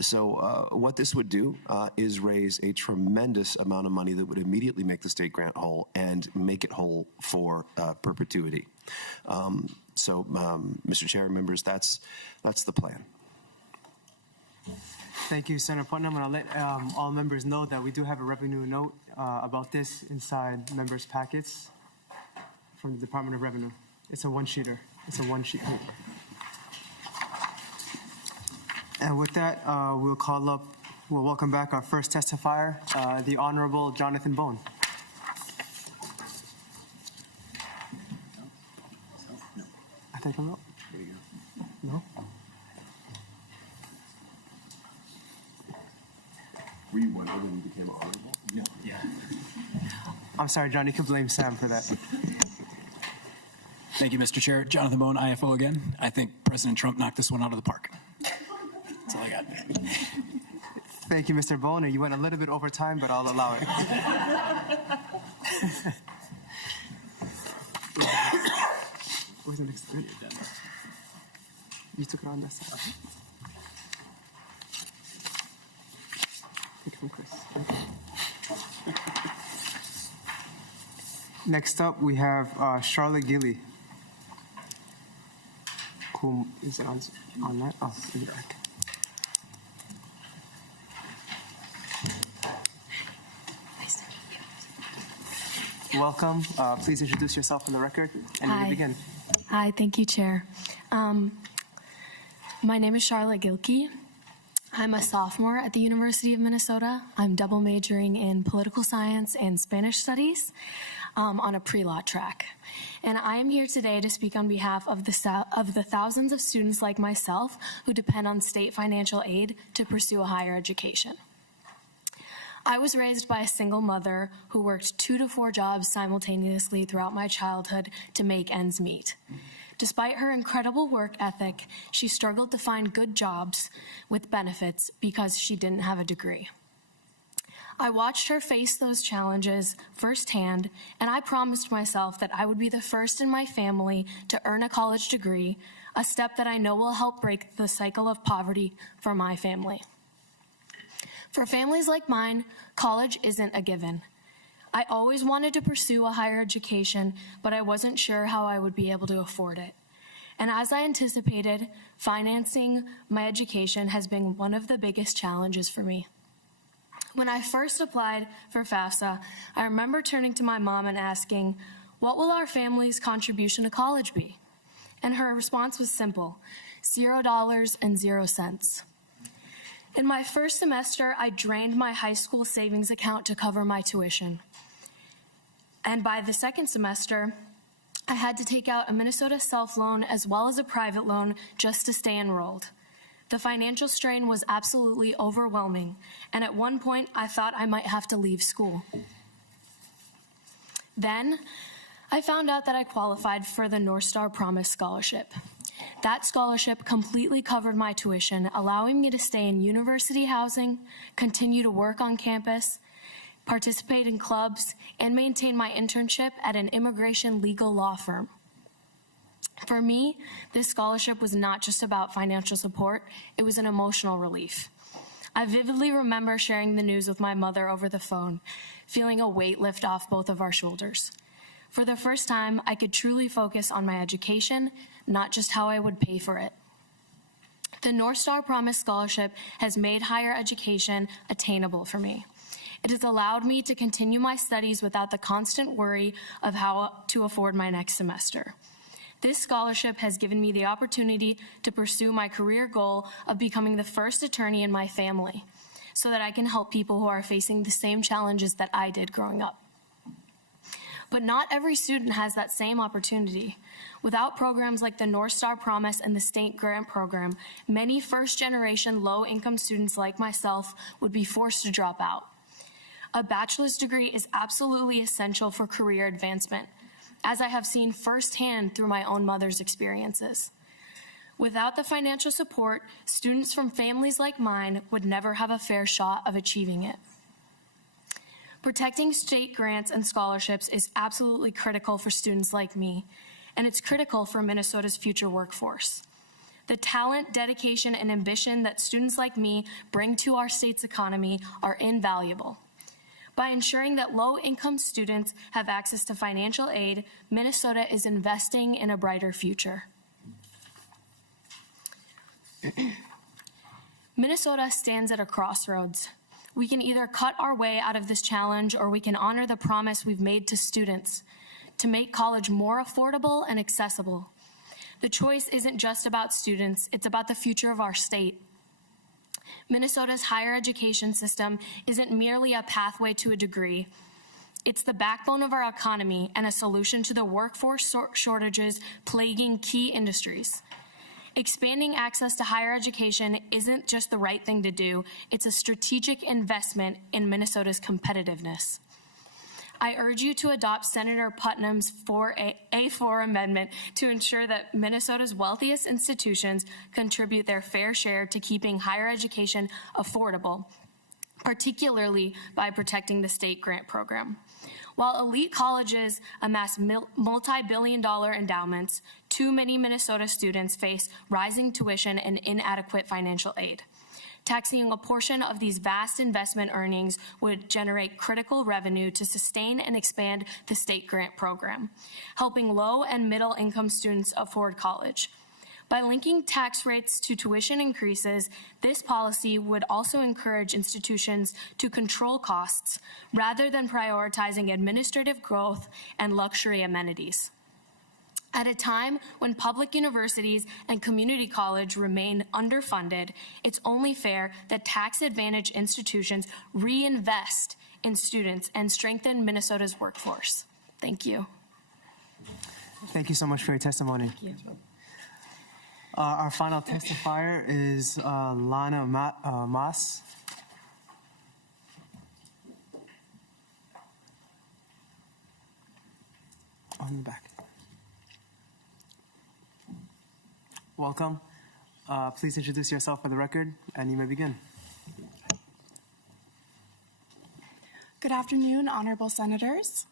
So what this would do is raise a tremendous amount of money that would immediately make the state grant whole and make it whole for perpetuity. Mr. Chair, members, that's the plan. Thank you, Senator Putnam. And I'll let all members know that we do have a revenue note about this inside members' packets from the Department of Revenue. It's a one-sheeter. It's a one-sheet. And with that, we'll welcome back our first testifier, the Honorable Jonathan Bone. I think I'm up. No? Were you wondering when you became honorable? No. Yeah. I'm sorry, John, you can blame Sam for that. Thank you, Mr. Chair. Jonathan Bone, IFO again. I think President Trump knocked this one out of the park. That's all I got. Thank you, Mr. Bone. You went a little bit over time, but I'll allow it. Where's the next thing? You took it on this side. Next up, we have Charlotte Gilly. Who is it on that? Oh, in the back. Welcome. Please introduce yourself for the record, and you may begin. Hi, thank you, Chair. My name is Charlotte Gilkey. I'm a sophomore at the University of Minnesota. I'm double majoring in political science and Spanish studies on a pre-law track. And I am here today to speak on behalf of the thousands of students like myself who depend on state financial aid to pursue a higher education. I was raised by a single mother who worked 2 to 4 jobs simultaneously throughout my childhood to make ends meet. Despite her incredible work ethic, she struggled to find good jobs with benefits because she didn't have a degree. I watched her face those challenges firsthand, and I promised myself that I would be the first in my family to earn a college degree, a step that I know will help break the cycle of poverty for my family. For families like mine, college isn't a given. I always wanted to pursue a higher education, but I wasn't sure how I would be able to afford it. And as I anticipated, financing my education has been one of the biggest challenges for me. When I first applied for FAFSA, I remember turning to my mom and asking, "What will our family's contribution to college be?" And her response was simple, $0 and 0 cents. In my first semester, I drained my high school savings account to cover my tuition. And by the second semester, I had to take out a Minnesota self-loan as well as a private loan just to stay enrolled. The financial strain was absolutely overwhelming, and at one point, I thought I might have to leave school. Then, I found out that I qualified for the Northstar Promise scholarship. That scholarship completely covered my tuition, allowing me to stay in university housing, continue to work on campus, participate in clubs, and maintain my internship at an immigration legal law firm. For me, this scholarship was not just about financial support, it was an emotional relief. I vividly remember sharing the news with my mother over the phone, feeling a weight lift off both of our shoulders. For the first time, I could truly focus on my education, not just how I would pay for it. The Northstar Promise scholarship has made higher education attainable for me. It has allowed me to continue my studies without the constant worry of how to afford my next semester. This scholarship has given me the opportunity to pursue my career goal of becoming the first attorney in my family, so that I can help people who are facing the same challenges that I did growing up. But not every student has that same opportunity. Without programs like the Northstar Promise and the State Grant Program, many first-generation low-income students like myself would be forced to drop out. A bachelor's degree is absolutely essential for career advancement, as I have seen firsthand through my own mother's experiences. Without the financial support, students from families like mine would never have a fair shot of achieving it. Protecting state grants and scholarships is absolutely critical for students like me, and it's critical for Minnesota's future workforce. The talent, dedication, and ambition that students like me bring to our state's economy are invaluable. By ensuring that low-income students have access to financial aid, Minnesota is investing in a brighter future. Minnesota stands at a crossroads. We can either cut our way out of this challenge, or we can honor the promise we've made to students to make college more affordable and accessible. The choice isn't just about students, it's about the future of our state. Minnesota's higher education system isn't merely a pathway to a degree. It's the backbone of our economy and a solution to the workforce shortages plaguing key industries. Expanding access to higher education isn't just the right thing to do, it's a strategic investment in Minnesota's competitiveness. I urge you to adopt Senator Putnam's A4 amendment to ensure that Minnesota's wealthiest institutions contribute their fair share to keeping higher education affordable, particularly by protecting the state grant program. While elite colleges amass multi-billion-dollar endowments, too many Minnesota students face rising tuition and inadequate financial aid. Taxing a portion of these vast investment earnings would generate critical revenue to sustain and expand the state grant program, helping low and middle income students afford college. By linking tax rates to tuition increases, this policy would also encourage institutions to control costs rather than prioritizing administrative growth and luxury amenities. At a time when public universities and community college remain underfunded, it's only fair that tax-advantaged institutions reinvest in students and strengthen Minnesota's workforce. Thank you. Thank you so much for your testimony. Thank you. Our final testifier is Lana Mas. On the back. Welcome. Please introduce yourself for the record, and you may begin. Good afternoon, honorable senators.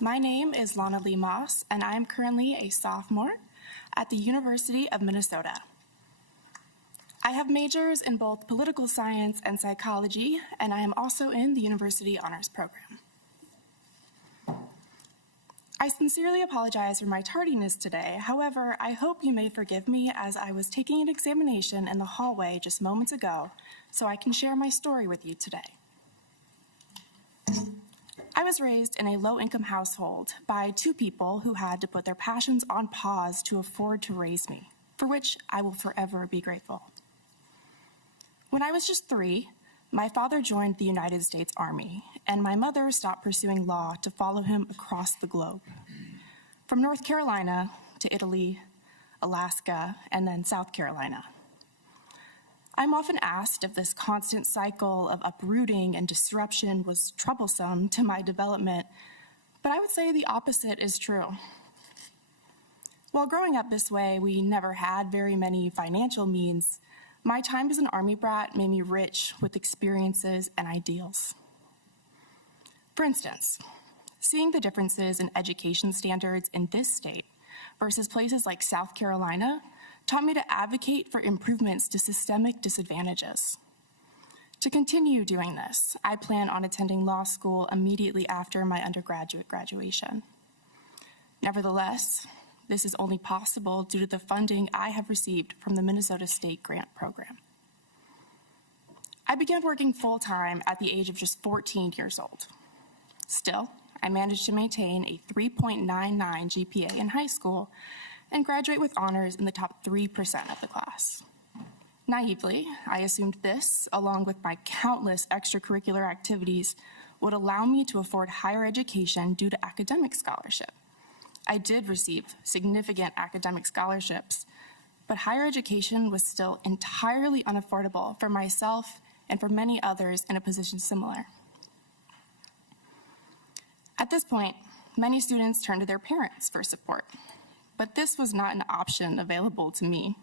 My name is Lana Lee Moss, and I am currently a sophomore at the University of Minnesota. I have majors in both political science and psychology, and I am also in the University Honors Program. I sincerely apologize for my tardiness today. However, I hope you may forgive me as I was taking an examination in the hallway just moments ago, so I can share my story with you today. I was raised in a low-income household by two people who had to put their passions on pause to afford to raise me, for which I will forever be grateful. When I was just 3, my father joined the United States Army, and my mother stopped pursuing law to follow him across the globe. From North Carolina to Italy, Alaska, and then South Carolina. I'm often asked if this constant cycle of uprooting and disruption was troublesome to my development, but I would say the opposite is true. While growing up this way, we never had very many financial means. My time as an Army brat made me rich with experiences and ideals. For instance, seeing the differences in education standards in this state versus places like South Carolina taught me to advocate for improvements to systemic disadvantages. To continue doing this, I plan on attending law school immediately after my undergraduate graduation. Nevertheless, this is only possible due to the funding I have received from the Minnesota State Grant Program. I began working full-time at the age of just 14 years old. Still, I managed to maintain a 3.99 GPA in high school and graduate with honors in the top 3% of the class. Naively, I assumed this, along with my countless extracurricular activities, would allow me to afford higher education due to academic scholarship. I did receive significant academic scholarships, but higher education was still entirely unaffordable for myself and for many others in a position similar. At this point, many students turned to their parents for support, but this was not an option available to me.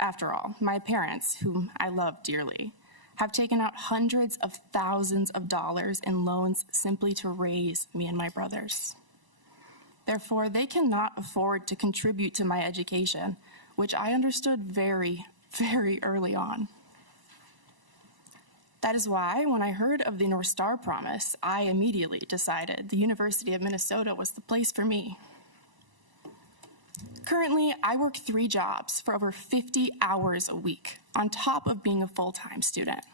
After all, my parents, whom I love dearly, have taken out hundreds of thousands of dollars in loans simply to raise me and my brothers. Therefore, they cannot afford to contribute to my education, which I understood very, very early on. That is why, when I heard of the Northstar Promise, I immediately decided the University of Minnesota was the place for me. Currently, I work 3 jobs for over 50 hours a week, on top of being a full-time student.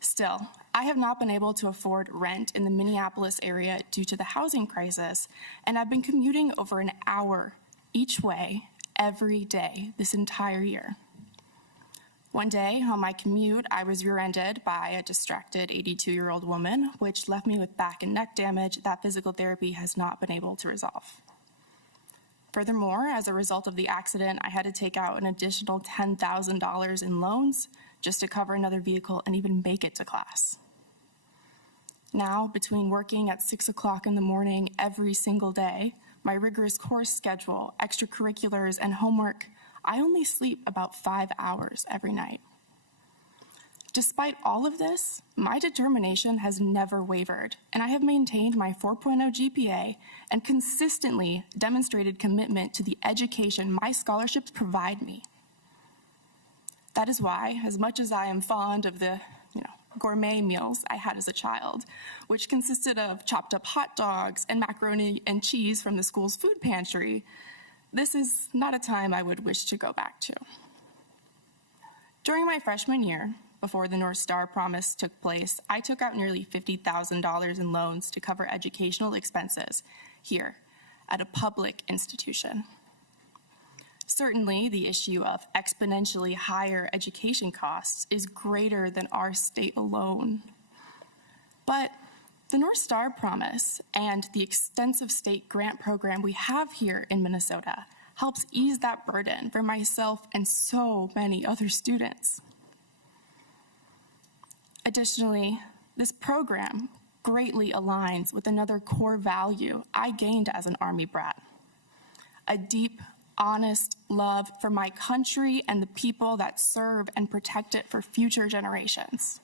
Still, I have not been able to afford rent in the Minneapolis area due to the housing crisis, and I've been commuting over an hour each way every day this entire year. One day on my commute, I was rear-ended by a distracted 82-year-old woman, which left me with back and neck damage that physical therapy has not been able to resolve. Furthermore, as a result of the accident, I had to take out an additional $10,000 in loans just to cover another vehicle and even make it to class. Now, between working at 6 o'clock in the morning every single day, my rigorous course schedule, extracurriculars, and homework, I only sleep about 5 hours every night. Despite all of this, my determination has never wavered, and I have maintained my 4.0 GPA and consistently demonstrated commitment to the education my scholarships provide me. That is why, as much as I am fond of the gourmet meals I had as a child, which consisted of chopped up hot dogs and macaroni and cheese from the school's food pantry, this is not a time I would wish to go back to. During my freshman year, before the Northstar Promise took place, I took out nearly $50,000 in loans to cover educational expenses here at a public institution. Certainly, the issue of exponentially higher education costs is greater than our state alone. But the Northstar Promise and the extensive state grant program we have here in Minnesota helps ease that burden for myself and so many other students. Additionally, this program greatly aligns with another core value I gained as an Army brat: a deep, honest love for my country and the people that serve and protect it for future generations.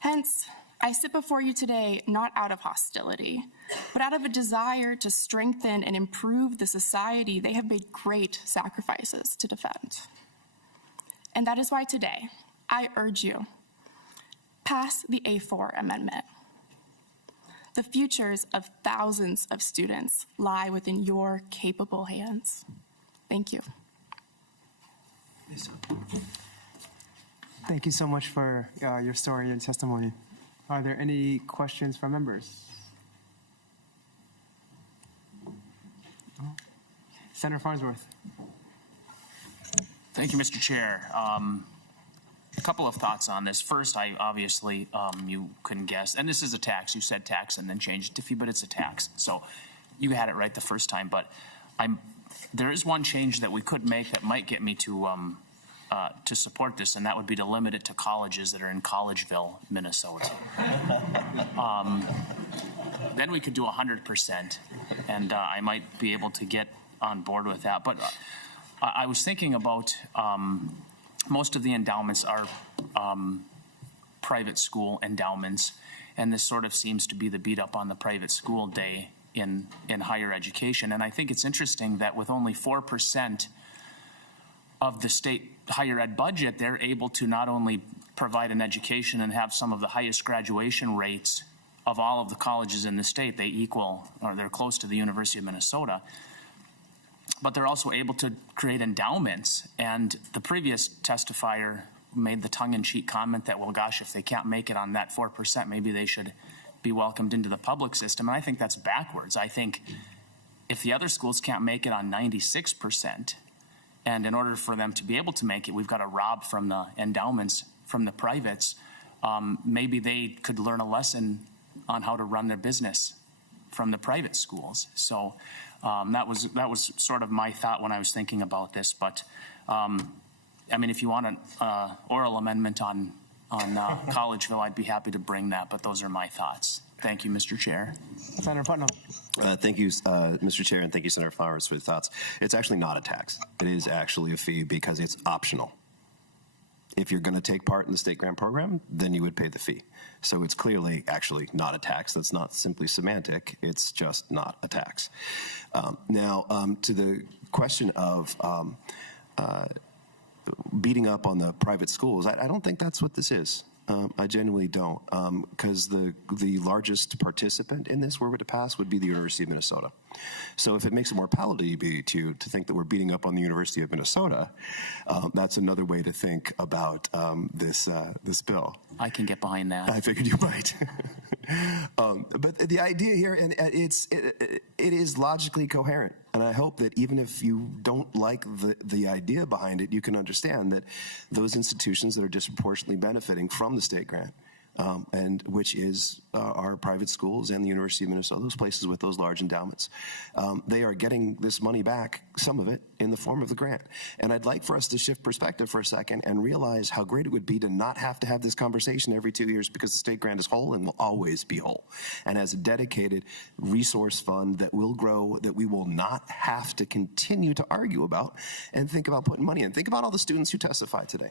Hence, I sit before you today not out of hostility, but out of a desire to strengthen and improve the society they have made great sacrifices to defend. And that is why today, I urge you, pass the A4 amendment. The futures of thousands of students lie within your capable hands. Thank you. Thank you so much for your story and testimony. Are there any questions from members? Senator Farnsworth. Thank you, Mr. Chair. A couple of thoughts on this. First, I obviously, you couldn't guess, and this is a tax. You said tax and then changed it to fee, but it's a tax. So you had it right the first time, but there is one change that we could make that might get me to support this, and that would be to limit it to colleges that are in Collegeville, Minnesota. Then we could do 100%, and I might be able to get on board with that. But I was thinking about most of the endowments are private school endowments, and this sort of seems to be the beat up on the private school day in higher education. And I think it's interesting that with only 4% of the state higher ed budget, they're able to not only provide an education and have some of the highest graduation rates of all of the colleges in the state. They equal, or they're close to the University of Minnesota. But they're also able to create endowments. And the previous testifier made the tongue-in-cheek comment that, well, gosh, if they can't make it on that 4%, maybe they should be welcomed into the public system. And I think that's backwards. I think if the other schools can't make it on 96%, and in order for them to be able to make it, we've got to rob from the endowments from the privates, maybe they could learn a lesson on how to run their business from the private schools. So that was sort of my thought when I was thinking about this. But I mean, if you want an oral amendment on Collegeville, I'd be happy to bring that. But those are my thoughts. Thank you, Mr. Chair. Senator Putnam. Thank you, Mr. Chair, and thank you, Senator Flowers, for the thoughts. It's actually not a tax. It is actually a fee because it's optional. If you're going to take part in the state grant program, then you would pay the fee. So it's clearly actually not a tax. That's not simply semantic. It's just not a tax. Now, to the question of beating up on the private schools, I don't think that's what this is. I genuinely don't, because the largest participant in this, were it to pass, would be the University of Minnesota. So if it makes it more palatable to you to think that we're beating up on the University of Minnesota, that's another way to think about this bill. I can get behind that. I figured you might. But the idea here, and it is logically coherent. And I hope that even if you don't like the idea behind it, you can understand that those institutions that are disproportionately benefiting from the state grant, and which is our private schools and the University of Minnesota, those places with those large endowments, they are getting this money back, some of it, in the form of the grant. And I'd like for us to shift perspective for a second and realize how great it would be to not have to have this conversation every 2 years, because the state grant is whole and will always be whole, and as a dedicated resource fund that will grow, that we will not have to continue to argue about and think about putting money in. Think about all the students who testified today.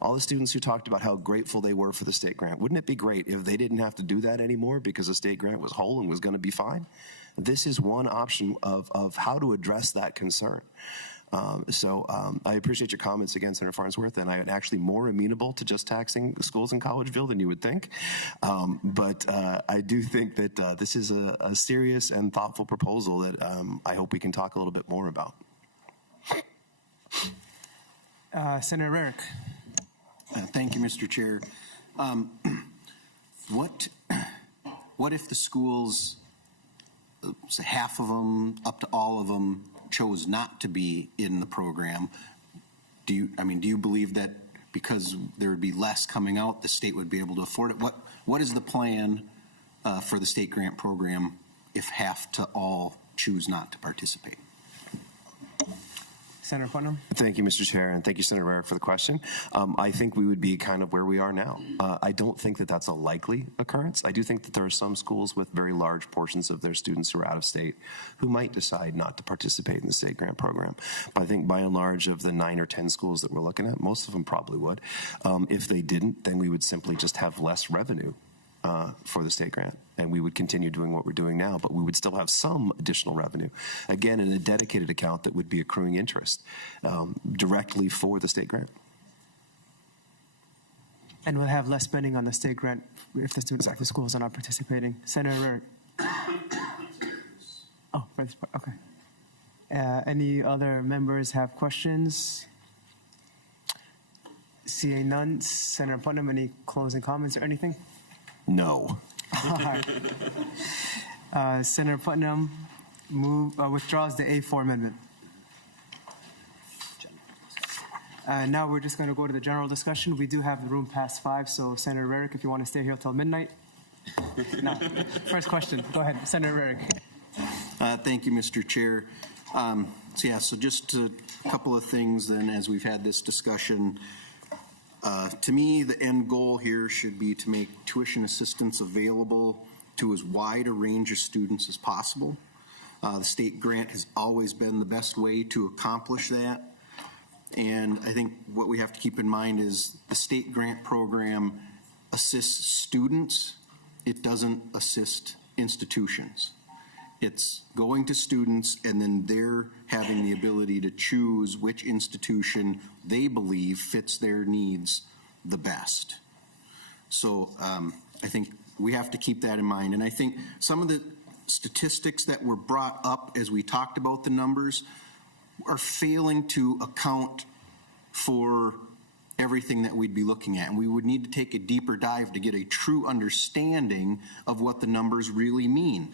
All the students who talked about how grateful they were for the state grant. Wouldn't it be great if they didn't have to do that anymore because the state grant was whole and was going to be fine? This is one option of how to address that concern. I appreciate your comments again, Senator Farnsworth, and I am actually more amenable to just taxing schools in Collegeville than you would think. But I do think that this is a serious and thoughtful proposal that I hope we can talk a little bit more about. Senator Rarick. Thank you, Mr. Chair. What if the schools, half of them, up to all of them, chose not to be in the program? Do you believe that because there would be less coming out, the state would be able to afford it? What is the plan for the state grant program if half to all choose not to participate? Senator Putnam. Thank you, Mr. Chair, and thank you, Senator Rarick, for the question. I think we would be kind of where we are now. I don't think that that's a likely occurrence. I do think that there are some schools with very large portions of their students who are out of state who might decide not to participate in the state grant program. But I think by and large of the 9 or 10 schools that we're looking at, most of them probably would. If they didn't, then we would simply just have less revenue for the state grant, and we would continue doing what we're doing now, but we would still have some additional revenue, again, in a dedicated account that would be accruing interest directly for the state grant. And we'll have less spending on the state grant if the students at the schools are not participating. Senator Rarick. Oh, okay. Any other members have questions? Seeing none, Senator Putnam, any closing comments or anything? No. Senator Putnam withdraws the A4 amendment. Now we're just going to go to the general discussion. We do have the room past 5, so Senator Rarick, if you want to stay here till midnight. No. First question. Go ahead, Senator Rarick. Thank you, Mr. Chair. So just a couple of things then as we've had this discussion. To me, the end goal here should be to make tuition assistance available to as wide a range of students as possible. The state grant has always been the best way to accomplish that. And I think what we have to keep in mind is the state grant program assists students. It doesn't assist institutions. It's going to students, and then they're having the ability to choose which institution they believe fits their needs the best. So I think we have to keep that in mind. And I think some of the statistics that were brought up as we talked about the numbers are failing to account for everything that we'd be looking at. And we would need to take a deeper dive to get a true understanding of what the numbers really mean.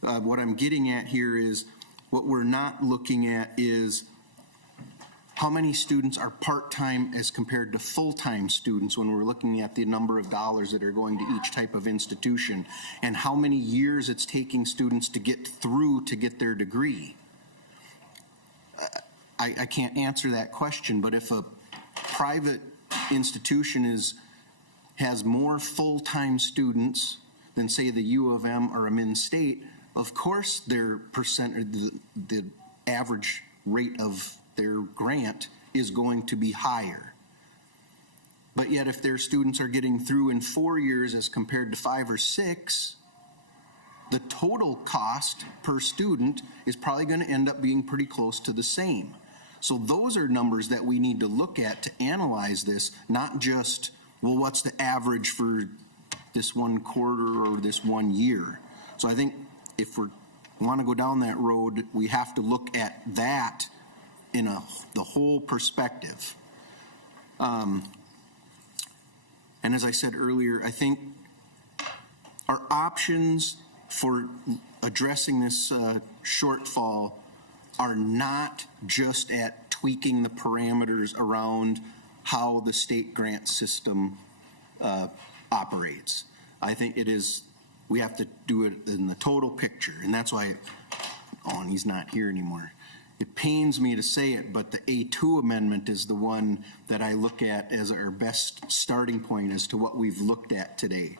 What I'm getting at here is what we're not looking at is how many students are part-time as compared to full-time students when we're looking at the number of dollars that are going to each type of institution, and how many years it's taking students to get through to get their degree. I can't answer that question, but if a private institution has more full-time students than, say, the U of M or a Min State, of course their the average rate of their grant is going to be higher. But yet if their students are getting through in 4 years as compared to 5 or 6, the total cost per student is probably going to end up being pretty close to the same. So those are numbers that we need to look at to analyze this, not just, well, what's the average for this one quarter or this 1 year. So I think if we want to go down that road, we have to look at that in the whole perspective. And as I said earlier, I think our options for addressing this shortfall are not just at tweaking the parameters around how the state grant system operates. I think it is, we have to do it in the total picture, and that's why, and he's not here anymore. It pains me to say it, but the A2 amendment is the one that I look at as our best starting point as to what we've looked at today.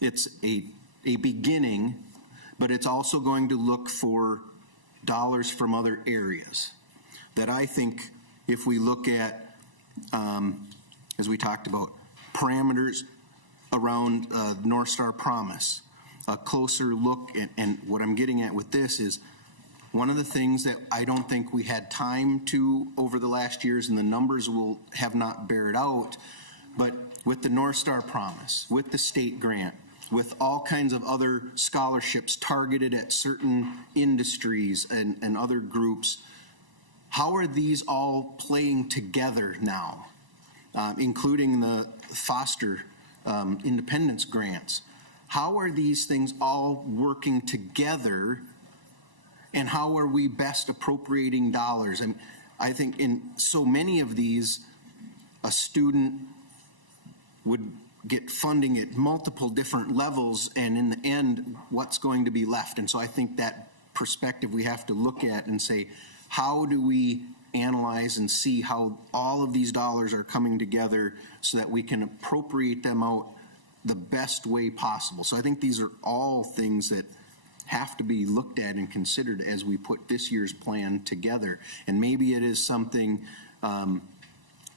It's a beginning, but it's also going to look for dollars from other areas that I think if we look at, as we talked about, parameters around Northstar Promise, a closer look at, and what I'm getting at with this is one of the things that I don't think we had time to over the last years, and the numbers will have not bear it out, but with the Northstar Promise, with the state grant, with all kinds of other scholarships targeted at certain industries and other groups, how are these all playing together now, including the foster independence grants? How are these things all working together, and how are we best appropriating dollars? And I think in so many of these, a student would get funding at multiple different levels, and in the end, what's going to be left? And so I think that perspective we have to look at and say, how do we analyze and see how all of these dollars are coming together so that we can appropriate them out the best way possible? So I think these are all things that have to be looked at and considered as we put this year's plan together. And maybe it is something, like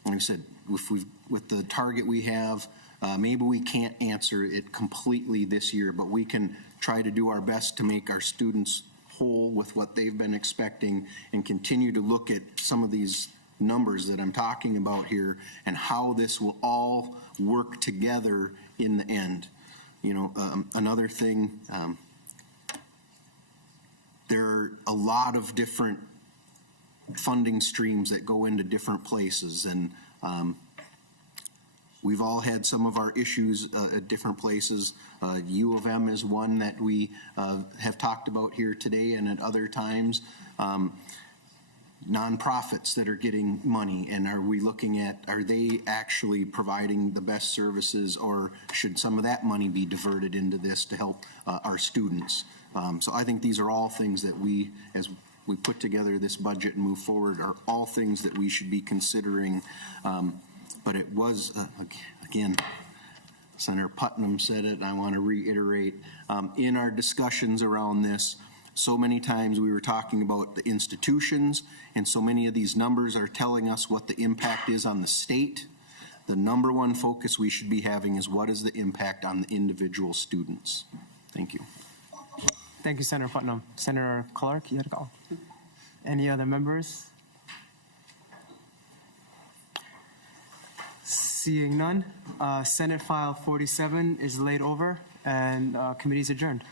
I said, with the target we have, maybe we can't answer it completely this year, but we can try to do our best to make our students whole with what they've been expecting and continue to look at some of these numbers that I'm talking about here and how this will all work together in the end. You know, another thing, there are a lot of different funding streams that go into different places, and we've all had some of our issues at different places. U of M is one that we have talked about here today and at other times. Nonprofits that are getting money, and are we looking at, are they actually providing the best services, or should some of that money be diverted into this to help our students? So I think these are all things that we, as we put together this budget and move forward, are all things that we should be considering. But it was, again, Senator Putnam said it, and I want to reiterate, in our discussions around this, so many times we were talking about the institutions, and so many of these numbers are telling us what the impact is on the state. The number one focus we should be having is what is the impact on the individual students. Thank you. Thank you, Senator Putnam. Senator Clark, you had a call. Any other members? Seeing none, Senate File 47 is laid over and committee is adjourned.